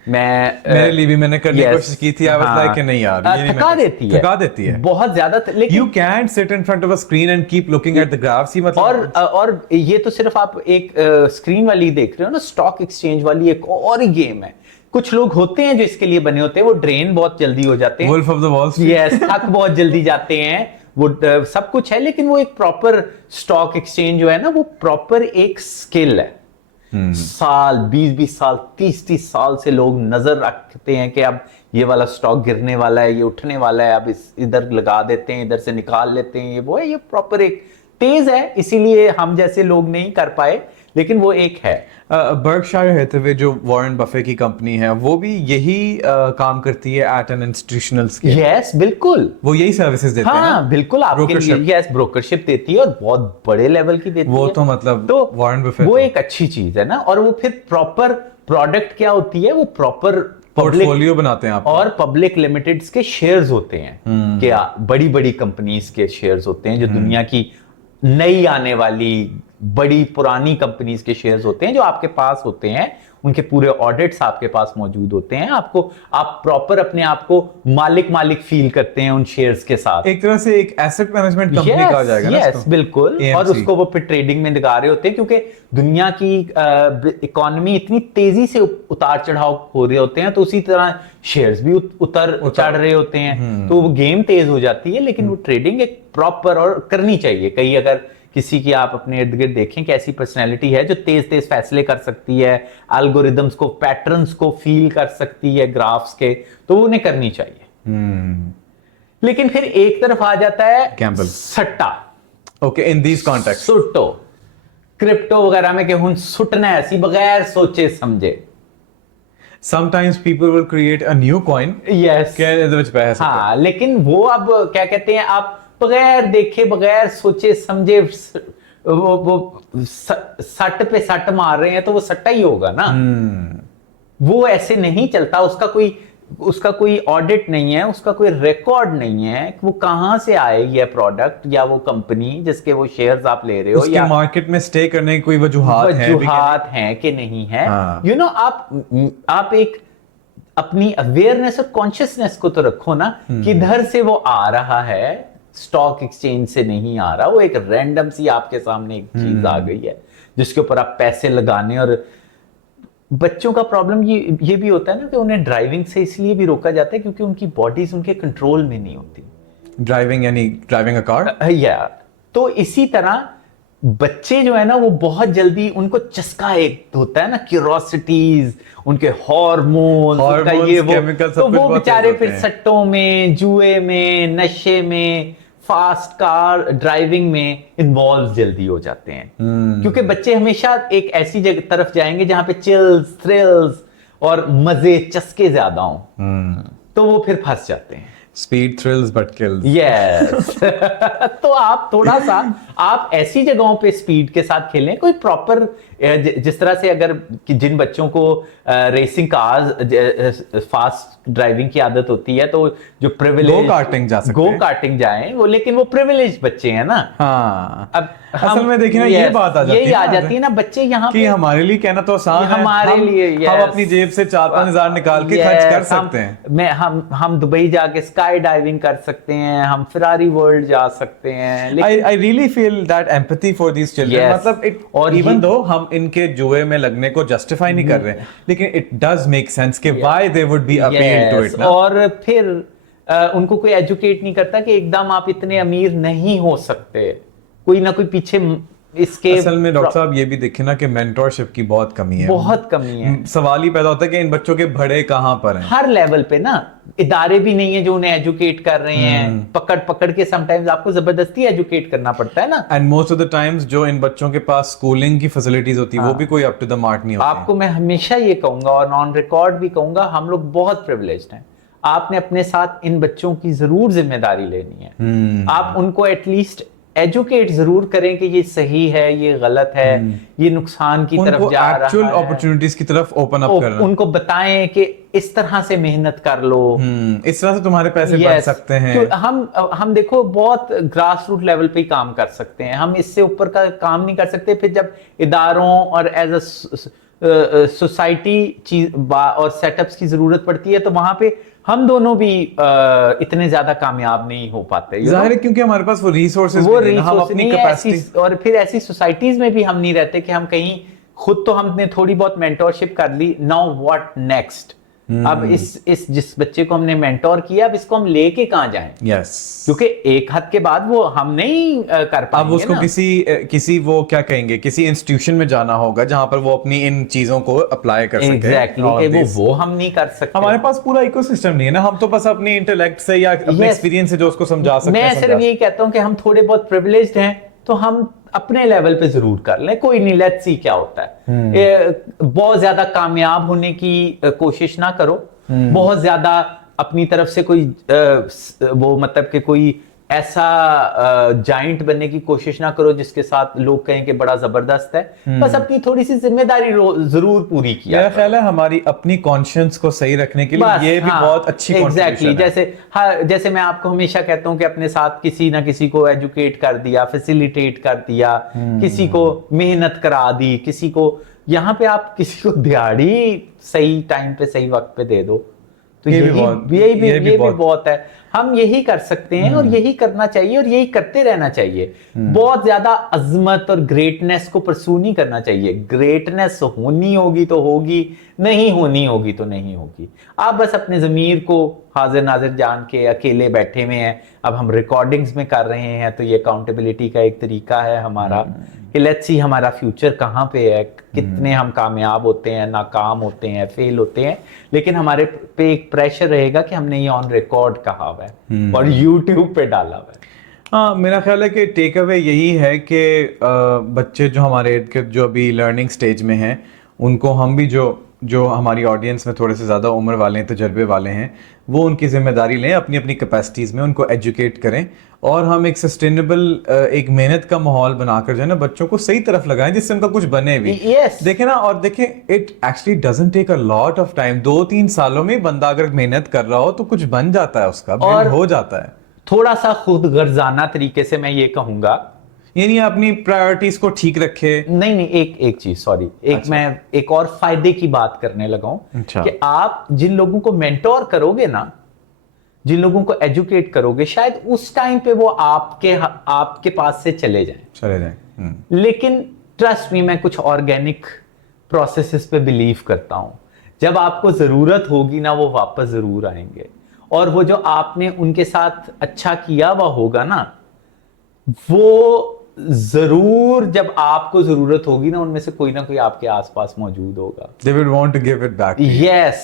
मेरे लिए भी मैंने करने की कोशिश की थी। I was like कि नहीं यार, ये नहीं थका देती है, थका देती है बहुत ज्यादा। लेकिन You can't sit in front of a screen and keep looking at the graphs। ही मतलब और ये तो सिर्फ आप एक स्क्रीन वाली देख रहे हो ना, स्टॉक एक्सचेंज वाली एक और ही गेम है। कुछ लोग होते हैं जो इसके लिए बने होते हैं, वो ड्रेन बहुत जल्दी हो जाते हैं, Wolf of the Wall Street। Yes, थक बहुत जल्दी जाते हैं, वो सब कुछ है, लेकिन वो एक प्रॉपर स्टॉक एक्सचेंज जो है ना, वो प्रॉपर एक स्किल है। साल 20-20 साल, 30-30 साल से लोग नजर रखते हैं कि अब ये वाला स्टॉक गिरने वाला है, ये उठने वाला है, अब इधर लगा देते हैं, इधर से निकाल लेते हैं, ये वो है, ये प्रॉपर एक तेज है, इसीलिए हम जैसे लोग नहीं कर पाए, लेकिन वो एक है। बर्कशायर हैथवे जो वॉरेन बफे की कंपनी है, वो भी यही काम करती है at an institutional scale. Yes, बिल्कुल, वो यही सर्विसेज देते हैं ना? हाँ बिल्कुल, आपके लिए यस, ब्रोकरशिप देती है, और बहुत बड़े लेवल की देती है। वो तो मतलब तो वॉरेन बफे वो एक अच्छी चीज है ना। और वो फिर प्रॉपर प्रोडक्ट क्या होती है, वो प्रॉपर पोर्टफोलियो बनाते हैं आप, और पब्लिक लिमिटेड्स के शेयर्स होते हैं, क्या बड़ी बड़ी कंपनीज के शेयर्स होते हैं, जो दुनिया की नई आने वाली बड़ी पुरानी कंपनीज के शेयर्स होते हैं, जो आपके पास होते हैं, उनके पूरे ऑडिट्स आपके पास मौजूद होते हैं। आपको, आप प्रॉपर अपने आप को मालिक फील करते हैं उन शेयर्स के साथ। एक तरह से एक एसेट मैनेजमेट कंपनी कहा जाएगा ना इसको? बिल्कुल। AMC। और उसको वो फिर ट्रेडिंग में लगा रहे होते हैं, क्योंकि दुनिया की इकोनॉमी इतनी तेजी से उतार चढ़ाव हो रहे होते हैं, तो उसी तरह शेयर्स भी उतर चढ़ रहे होते हैं, तो वो गेम तेज हो जाती है। लेकिन वो ट्रेडिंग एक प्रॉपर और करनी चाहिए। कहीं अगर किसी की आप अपने इर्द गिर्द देखें कि ऐसी पर्सनैलिटी है जो तेज तेज फैसले कर सकती है, एल्गोरिदम्स को, पैटर्न्स को फील कर सकती है, ग्राफ्स के, तो उन्हें करनी चाहिए। लेकिन फिर एक तरफ आ जाता है गैम्बल, सट्टा। ओके, इन दीज कॉन्टेक्स्ट सुट्टो, क्रिप्टो वगैरह में कि हुन सुटना है ऐसी बगैर सोचे समझे। Sometimes people will create a new coin। Yes। क्या ਇਹਦੇ ਵਿੱਚ ਪੈਸੇ सकते हैं। हाँ, लेकिन वो अब क्या कहते हैं, आप बगैर देखे, बगैर सोचे समझे वो सट पे सट मार रहे हैं, तो वो सट्टा ही होगा ना। वो ऐसे नहीं चलता, उसका कोई ऑडिट नहीं है, उसका कोई रिकॉर्ड नहीं है कि वो कहां से आए, ये प्रोडक्ट या वो कंपनी जिसके वो शेयर्स आप ले रहे हो, उसकी या मार्केट में स्टे करने की कोई वजूहात हैं कि नहीं है। यू नो, आप एक अपनी अवेयरनेस और कॉन्शियसनेस को तो रखो ना, किधर से वो आ रहा है। स्टॉक एक्सचेंज से नहीं आ रहा, वो एक रैंडम सी आपके सामने एक चीज आ गई है जिसके ऊपर आप पैसे लगाने। और बच्चों का प्रॉब्लम ये भी होता है ना कि उन्हें ड्राइविंग से इसलिए भी रोका जाता है क्योंकि उनकी बॉडीज उनके कंट्रोल में नहीं होती। ड्राइविंग यानी ड्राइविंग अ कार। या तो इसी तरह बच्चे जो है ना, वो बहुत जल्दी उनको चस्का एक होता है ना, क्यूरोसिटीज, उनके हार्मोन्स, उनका ये वो, तो वो बेचारे फिर सट्टों में, जुए में, नशे में, फास्ट कार ड्राइविंग में इन्वॉल्व जल्दी हो जाते हैं। क्योंकि बच्चे हमेशा एक ऐसी जगह तरफ जाएंगे जहां पे चिल्स, थ्रिल्स और मजे, चस्के ज्यादा हों, तो वो फिर फंस जाते हैं। Speed thrills but kills. Yes तो आप थोड़ा सा आप ऐसी जगहों पे स्पीड के साथ खेलें, कोई प्रॉपर जिस तरह से अगर कि जिन बच्चों को रेसिंग कार्स फास्ट ड्राइविंग की आदत होती है, तो जो प्रिविलेज गो कार्टिंग जा सकते गो हैं। कार्टिंग जाएं वो, लेकिन वो प्रिविलेज बच्चे हैं ना। हाँ, अब असल में देखिए ना, ये बात आ जाती है यही ना, आ जाती है ना, बच्चे यहाँ कि पे हमारे लिए कहना तो आसान है, हमारे लिए हम yes, अपनी जेब से 4-5 हजार निकाल के खर्च कर सकते हैं। हम दुबई जाके स्काई डाइविंग कर सकते हैं, हम फरारी वर्ल्ड जा सकते हैं, लेकिन I really feel that empathy for these children. Yes. मतलब it, और even ये- though हम इनके जुए में लगने को justify नहीं कर रहे, लेकिन it does make sense कि why they would be appealed to Yes, it ना। और फिर उनको कोई एजुकेट नहीं करता कि एकदम आप इतने अमीर नहीं हो सकते, कोई ना कोई पीछे इसके असल में डॉक्टर साहब ये भी देखे ना कि मेंटोरशिप की बहुत कमी है। बहुत कमी है। सवाल ही पैदा होता है कि इन बच्चों के बड़े कहाँ पर हैं। हर लेवल पे ना इदारे भी नहीं है जो उन्हें एजुकेट कर रहे हैं, पकड़ पकड़ के समटाइम्स आपको जबरदस्ती एजुकेट करना पड़ता है ना। And most of the times जो इन बच्चों के पास स्कूलिंग की फैसिलिटीज होती है वो भी कोई अप टू द मार्क नहीं होती। आपको मैं हमेशा ये कहूंगा और नॉन रिकॉर्ड भी कहूंगा, हम लोग बहुत प्रिविलेज्ड हैं। आपने अपने साथ इन बच्चों की जरूर जिम्मेदारी लेनी है। आप उनको एटलीस्ट एजुकेट जरूर करें कि ये सही है, ये गलत है, ये नुकसान की तरफ उनको जा रहा एक्चुअल है, अपॉर्चुनिटीज की तरफ ओपन अप करना। उनको बताएं कि इस तरह से मेहनत कर लो, इस तरह से तुम्हारे पैसे बढ़ सकते हैं। हम देखो बहुत ग्रास रूट लेवल पे ही काम कर सकते हैं, हम इससे ऊपर का काम नहीं कर सकते। फिर जब इदारों और एज अ सोसाइटी चीज और सेटअप्स की जरूरत पड़ती है, तो वहां पे हम दोनों भी इतने ज्यादा कामयाब नहीं हो पाते। जाहिर है, क्योंकि हमारे पास वो रिसोर्सेज वो नहीं है, हम रिसोर्स अपनी नहीं है कैपेसिटी। और फिर ऐसी सोसाइटीज में भी हम नहीं रहते कि हम कहीं खुद तो हमने थोड़ी बहुत मेंटोरशिप कर ली, नाउ व्हाट नेक्स्ट। अब इस जिस बच्चे को हमने मेंटोर किया, अब इसको हम लेके कहां जाएं? यस, क्योंकि एक हद के बाद वो हम नहीं कर अब पाएंगे उसको ना। किसी वो क्या कहेंगे, किसी इंस्टीट्यूशन में जाना होगा जहां पर वो अपनी इन चीजों को अप्लाई कर सके। एग्जैक्टली वो हम नहीं कर सकते। हमारे पास पूरा इकोसिस्टम नहीं है ना, हम तो बस अपनी इंटेलेक्ट से या अपने एक्सपीरियंस से जो उसको समझा सकते हैं। मैं सिर्फ यही कहता हूं कि हम थोड़े बहुत प्रिविलेज्ड हैं, तो हम अपने लेवल पे जरूर कर लें, कोई नहीं, लेट्स सी क्या होता है। बहुत ज्यादा कामयाब होने की कोशिश ना करो, बहुत ज्यादा अपनी तरफ से कोई वो मतलब कि कोई ऐसा जाइंट बनने की कोशिश ना करो जिसके साथ लोग कहें कि बड़ा जबरदस्त है। बस अपनी थोड़ी सी जिम्मेदारी जरूर पूरी किया। मेरा ख्याल है हमारी अपनी कॉन्शियंस को सही रखने के लिए ये भी बहुत अच्छी एग्जैक्टली जैसे मैं आपको हमेशा कहता हूं कि अपने साथ किसी ना किसी को एजुकेट कर दिया, फैसिलिटेट कर दिया, किसी को मेहनत करा दी, किसी को यहाँ पे आप किसी को दिहाड़ी सही टाइम पे सही वक्त पे दे दो, तो यही भी बहुत है। हम यही कर सकते हैं और यही करना चाहिए और यही करते रहना चाहिए। बहुत ज्यादा अजमत और ग्रेटनेस को परसू नहीं करना चाहिए। ग्रेटनेस होनी होगी तो होगी, नहीं होनी होगी तो नहीं होगी। आप बस अपने ज़मीर को हाजिर नाजिर जान के अकेले बैठे हुए हैं। अब हम रिकॉर्डिंग्स में कर रहे हैं, तो ये अकाउंटेबिलिटी का एक तरीका है हमारा कि लेट्स सी हमारा फ्यूचर कहाँ पे है, कितने हम कामयाब होते हैं, नाकाम होते हैं, फेल होते हैं, लेकिन हमारे पे एक प्रेशर रहेगा कि हमने ये ऑन रिकॉर्ड कहा हुआ है और यूट्यूब पे डाला हुआ है। हाँ, मेरा ख्याल है कि टेक अवे यही है कि बच्चे जो हमारे इर्द गिर्द जो अभी लर्निंग स्टेज में हैं, उनको हम भी जो हमारी ऑडियंस में थोड़े से ज़्यादा उम्र वाले हैं, तजर्बे वाले हैं, वो उनकी जिम्मेदारी लें, अपनी अपनी कैपेसिटीज़ में उनको एजुकेट करें और हम एक सस्टेनेबल एक मेहनत का माहौल बनाकर जो है ना बच्चों को सही तरफ लगाएं जिससे उनका कुछ बने भी। Yes. देखें ना, और देखें it actually doesn't take a lot of time. 2-3 सालों में बंदा अगर मेहनत कर रहा हो तो कुछ बन जाता है, उसका बिल्ड हो जाता है। थोड़ा सा खुद गर्जाना तरीके से मैं ये कहूंगा, यानी अपनी प्रायोरिटीज को ठीक रखे। नहीं एक चीज, सॉरी, मैं एक और फायदे की बात करने लगा हूं कि आप जिन लोगों को मेंटोर करोगे ना, जिन लोगों को एजुकेट करोगे, शायद उस टाइम पे वो आपके पास से चले जाएं। लेकिन ट्रस्ट मी, मैं कुछ ऑर्गेनिक प्रोसेसेस पे बिलीव करता हूं। जब आपको जरूरत होगी ना, वो वापस जरूर आएंगे, और वो जो आपने उनके साथ अच्छा किया हुआ होगा ना, वो जरूर जब आपको जरूरत होगी ना, उनमें से कोई ना कोई आपके आसपास मौजूद होगा। They would want to give it back to you. Yes,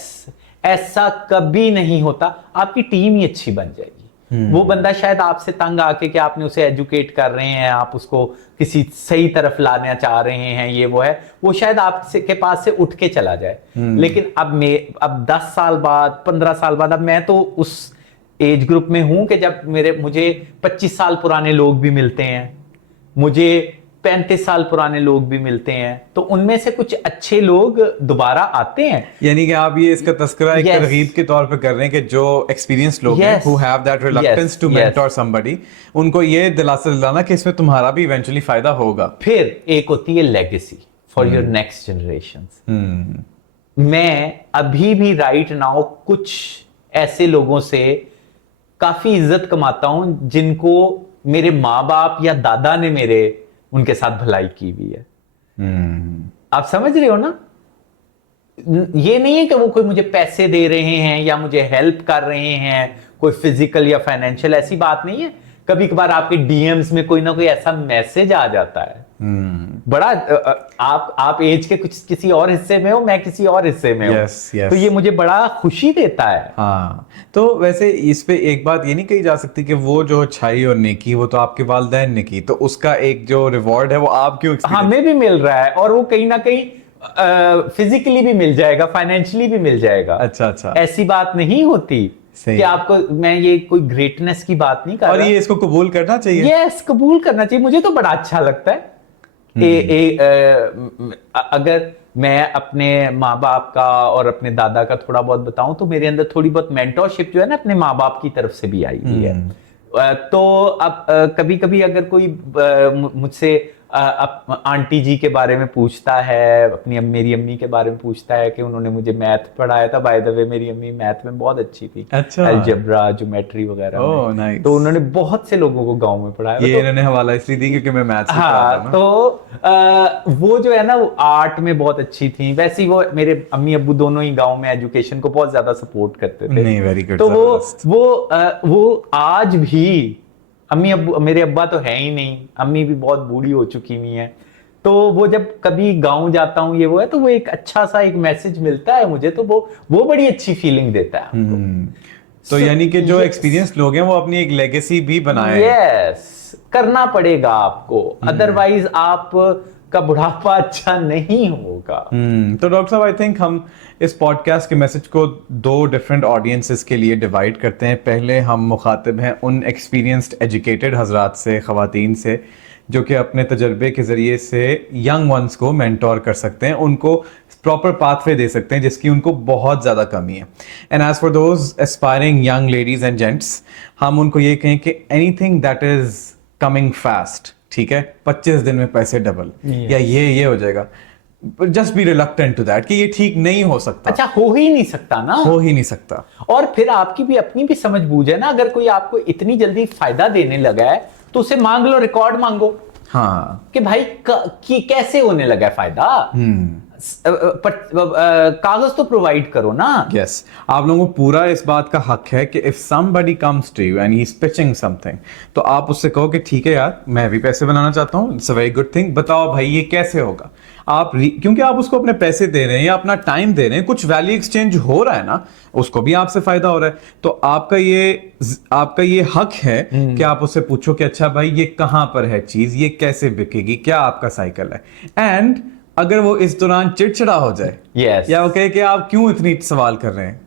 ऐसा कभी नहीं होता। आपकी टीम ही अच्छी बन जाएगी। वो बंदा शायद आपसे तंग आके कि आपने उसे एजुकेट कर रहे हैं, आप उसको किसी सही तरफ लाना चाह रहे हैं, ये वो है, वो शायद आपसे के पास से उठ के चला जाए। लेकिन अब 10 साल बाद, 15 साल बाद, अब मैं तो उस एज ग्रुप में हूं कि जब मुझे 25 साल पुराने लोग भी मिलते हैं, मुझे 35 साल पुराने लोग भी मिलते हैं, तो उनमें से कुछ अच्छे लोग दोबारा आते हैं। यानी कि आप ये इसका तस्करा एक Yes. तरगीब के तौर पे कर रहे हैं कि जो एक्सपीरियंस लोग हैं Yes. who have that reluctance Yes. to Yes. mentor somebody, उनको ये दिलासा दिलाना कि इसमें तुम्हारा भी इवेंचुअली फायदा होगा। फिर एक होती है legacy for your next generation. मैं अभी भी राइट नाउ कुछ ऐसे लोगों से काफी इज्जत कमाता हूं जिनको मेरे माँ बाप या दादा ने मेरे उनके साथ भलाई की हुई है। आप समझ रहे हो ना? ये नहीं है कि वो कोई मुझे पैसे दे रहे हैं या मुझे हेल्प कर रहे हैं, कोई फिजिकल या फाइनेंशियल, ऐसी बात नहीं है। कभी कभार आपके डीएम्स में कोई ना कोई ऐसा मैसेज आ जाता है, बड़ा आप एज के कुछ किसी और हिस्से में हो, मैं किसी और हिस्से में हूं, Yes, yes. तो ये मुझे बड़ा खुशी देता है। हाँ, तो वैसे इस पे एक बात ये नहीं कही जा सकती कि वो जो अच्छाई और नेकी वो तो आपके वालिदैन ने की, तो उसका एक जो रिवॉर्ड है वो आप क्यों हमें भी मिल रहा है, और वो कहीं ना कहीं फिजिकली भी मिल जाएगा, फाइनेंशियली भी मिल जाएगा। अच्छा। ऐसी बात नहीं होती सही कि आपको, मैं ये कोई ग्रेटनेस की बात नहीं कर और रहा। ये इसको कबूल करना चाहिए। यस, कबूल करना चाहिए। मुझे तो बड़ा अच्छा लगता है। अगर मैं अपने माँ बाप का और अपने दादा का थोड़ा बहुत बताऊं तो मेरे अंदर थोड़ी बहुत मेंटरशिप जो है ना अपने माँ बाप की तरफ से भी आई हुई है। तो अब कभी कभी अगर कोई मुझसे आंटी जी के बारे में पूछता है, मेरी अम्मी के बारे में पूछता है कि उन्होंने मुझे मैथ पढ़ाया था। बाय द वे मेरी अम्मी मैथ में बहुत अच्छी थी, अच्छा, अलजेब्रा, ज्योमेट्री वगैरह में। नाइस। तो उन्होंने बहुत से लोगों को गांव में पढ़ाया। ये इन्होंने हवाला इसलिए दी क्योंकि मैं मैथ्स हाँ, तो वो जो है ना वो आर्ट में बहुत अच्छी थी। वैसे ही वो मेरे अम्मी अब्बू दोनों ही गांव में एजुकेशन को बहुत ज्यादा सपोर्ट करते थे। नहीं, वेरी गुड। तो वो आज भी अम्मी अब्बू, मेरे अब्बा तो है ही नहीं, अम्मी भी बहुत बूढ़ी हो चुकी हुई है, तो वो जब कभी गांव जाता हूँ ये वो है, तो वो एक अच्छा सा एक मैसेज मिलता है मुझे, तो वो बड़ी अच्छी फीलिंग देता है हमको। तो यानी कि जो एक्सपीरियंस लोग हैं वो अपनी एक लेगेसी भी बनाए। यस, करना पड़ेगा आपको, अदरवाइज आप का बुढ़ापा अच्छा नहीं होगा। तो डॉक्टर साहब, आई थिंक हम इस पॉडकास्ट के मैसेज को 2 डिफरेंट ऑडियंसेस के लिए डिवाइड करते हैं। पहले हम मुखातिब हैं उन एक्सपीरियंस्ड एजुकेटेड हजरात से, ख़वातीन से, जो कि अपने तजर्बे के ज़रिए से यंग वंस को मेंटोर कर सकते हैं, उनको प्रॉपर पाथवे दे सकते हैं जिसकी उनको बहुत ज़्यादा कमी है। And as for those aspiring young ladies and gents, हम उनको ये कहें कि anything that is coming fast, ठीक है, 25 दिन में पैसे डबल, या ये हो जाएगा, just be reluctant to that कि ये ठीक नहीं हो सकता। अच्छा, हो ही नहीं सकता ना, हो ही नहीं सकता। और फिर आपकी भी अपनी भी समझ बूझ है ना। अगर कोई आपको इतनी जल्दी फायदा देने लगा है तो उसे मांग लो, रिकॉर्ड मांगो। हाँ, कि भाई कैसे होने लगा है फायदा, कागज तो प्रोवाइड करो ना। यस, आप लोगों को पूरा इस बात का हक है कि if somebody comes to you and he is pitching something, तो आप उससे कहो कि ठीक है यार, मैं भी पैसे बनाना चाहता हूँ, it's a very good thing, बताओ भाई ये कैसे होगा। क्योंकि आप उसको अपने पैसे दे रहे हैं या अपना टाइम दे रहे हैं, कुछ वैल्यू एक्सचेंज हो रहा है ना, उसको भी आपसे फायदा हो रहा है, तो आपका ये हक है कि आप उससे पूछो कि अच्छा भाई ये कहाँ पर है चीज, ये कैसे बिकेगी, क्या आपका साइकिल है। एंड अगर वो इस दौरान चिड़चिड़ा हो जाए, yes. या वो कहे कि आप क्यों इतनी सवाल कर रहे हैं,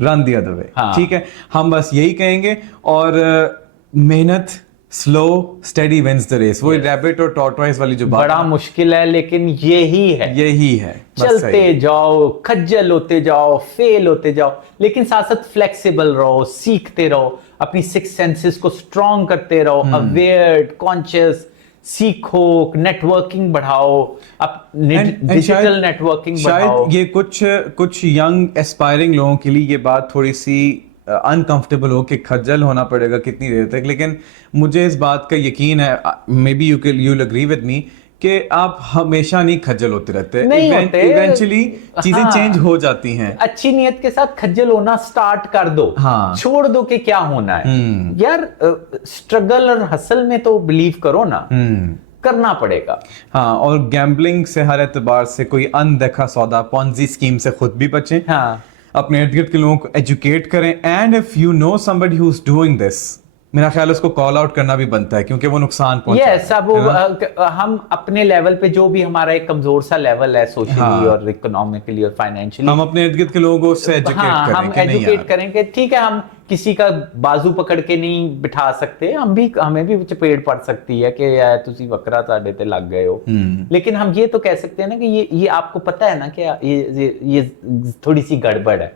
रन द अदर वे, ठीक है, हम बस यही कहेंगे। और मेहनत, slow steady wins the race, वो रैबिट और टॉर्टोइस वाली जो बात बड़ा मुश्किल है, लेकिन यही है। चलते जाओ, खज्जल होते जाओ, फेल होते जाओ, लेकिन साथ साथ फ्लेक्सिबल रहो, सीखते रहो, अपनी 6 सेंसेस को स्ट्रॉन्ग करते रहो, अवेयर, कॉन्शियस, सीखो, नेटवर्किंग बढ़ाओ, डिजिटल नेटवर्किंग बढ़ाओ। शायद ये कुछ यंग एस्पायरिंग लोगों के लिए ये बात थोड़ी सी अनकंफर्टेबल हो कि खज्जल होना पड़ेगा कितनी देर तक, लेकिन मुझे इस बात का यकीन है, may be you'll agree with me, कि आप हमेशा नहीं खज्जल होते रहते, इवेंचुअली चीजें चेंज हो जाती हैं। अच्छी नियत के साथ खज्जल होना स्टार्ट कर दो, हाँ, छोड़ दो कि क्या होना है यार, स्ट्रगल और हसल में तो बिलीव करो ना, करना पड़ेगा। हाँ, और गैम्बलिंग से हर एतबार से, कोई अनदेखा सौदा, पॉन्जी स्कीम से खुद भी बचें, हाँ, अपने इर्द गिर्द के लोगों को एजुकेट करें। And if you know somebody who is doing this, मेरा ख्याल है उसको कॉल आउट करना भी बनता है, क्योंकि वो नुकसान पहुंचा हम अपने लेवल पे जो भी हमारा एक कमजोर सा लेवल है सोशली और इकोनॉमिकली और फाइनेंशियली, हम अपने इर्द गिर्द के लोगों को उससे एजुकेट करें, हम एजुकेट करें कि ठीक है, हम किसी का बाजू पकड़ के नहीं बिठा सकते, हमें भी चपेट पड़ सकती है कि यार तुसी वकरा साडे ते लग गए हो। लेकिन हम ये तो कह सकते हैं ना कि ये आपको पता है ना कि ये थोड़ी सी गड़बड़ है,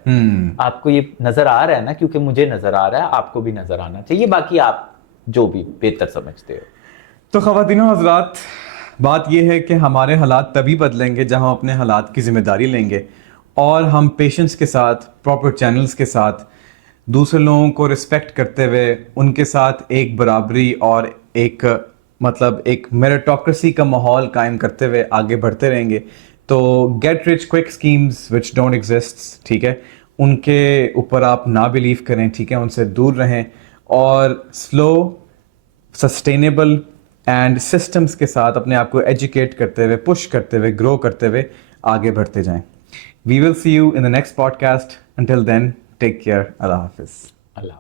आपको ये नजर आ रहा है ना, क्योंकि मुझे नजर आ रहा है, आपको भी नजर आना चाहिए, बाकी आप जो भी बेहतर समझते हो। तो ख़वातीनो हज़रात, बात यह है कि हमारे हालात तभी बदलेंगे जब हम अपने हालात की जिम्मेदारी लेंगे और हम पेशेंस के साथ, प्रॉपर चैनल्स के साथ, दूसरे लोगों को रिस्पेक्ट करते हुए उनके साथ एक बराबरी और एक मतलब एक मेरिटोक्रेसी का माहौल कायम करते हुए आगे बढ़ते रहेंगे। तो get rich quick schemes which don't exist, ठीक है, उनके ऊपर आप ना बिलीव करें, ठीक है, उनसे दूर रहें और स्लो, सस्टेनेबल एंड सिस्टम्स के साथ अपने आप को एजुकेट करते हुए, पुश करते हुए, ग्रो करते हुए आगे बढ़ते जाएं। We will see you in the next podcast. Until then, take care. अल्लाह हाफिज़। अल्लाह।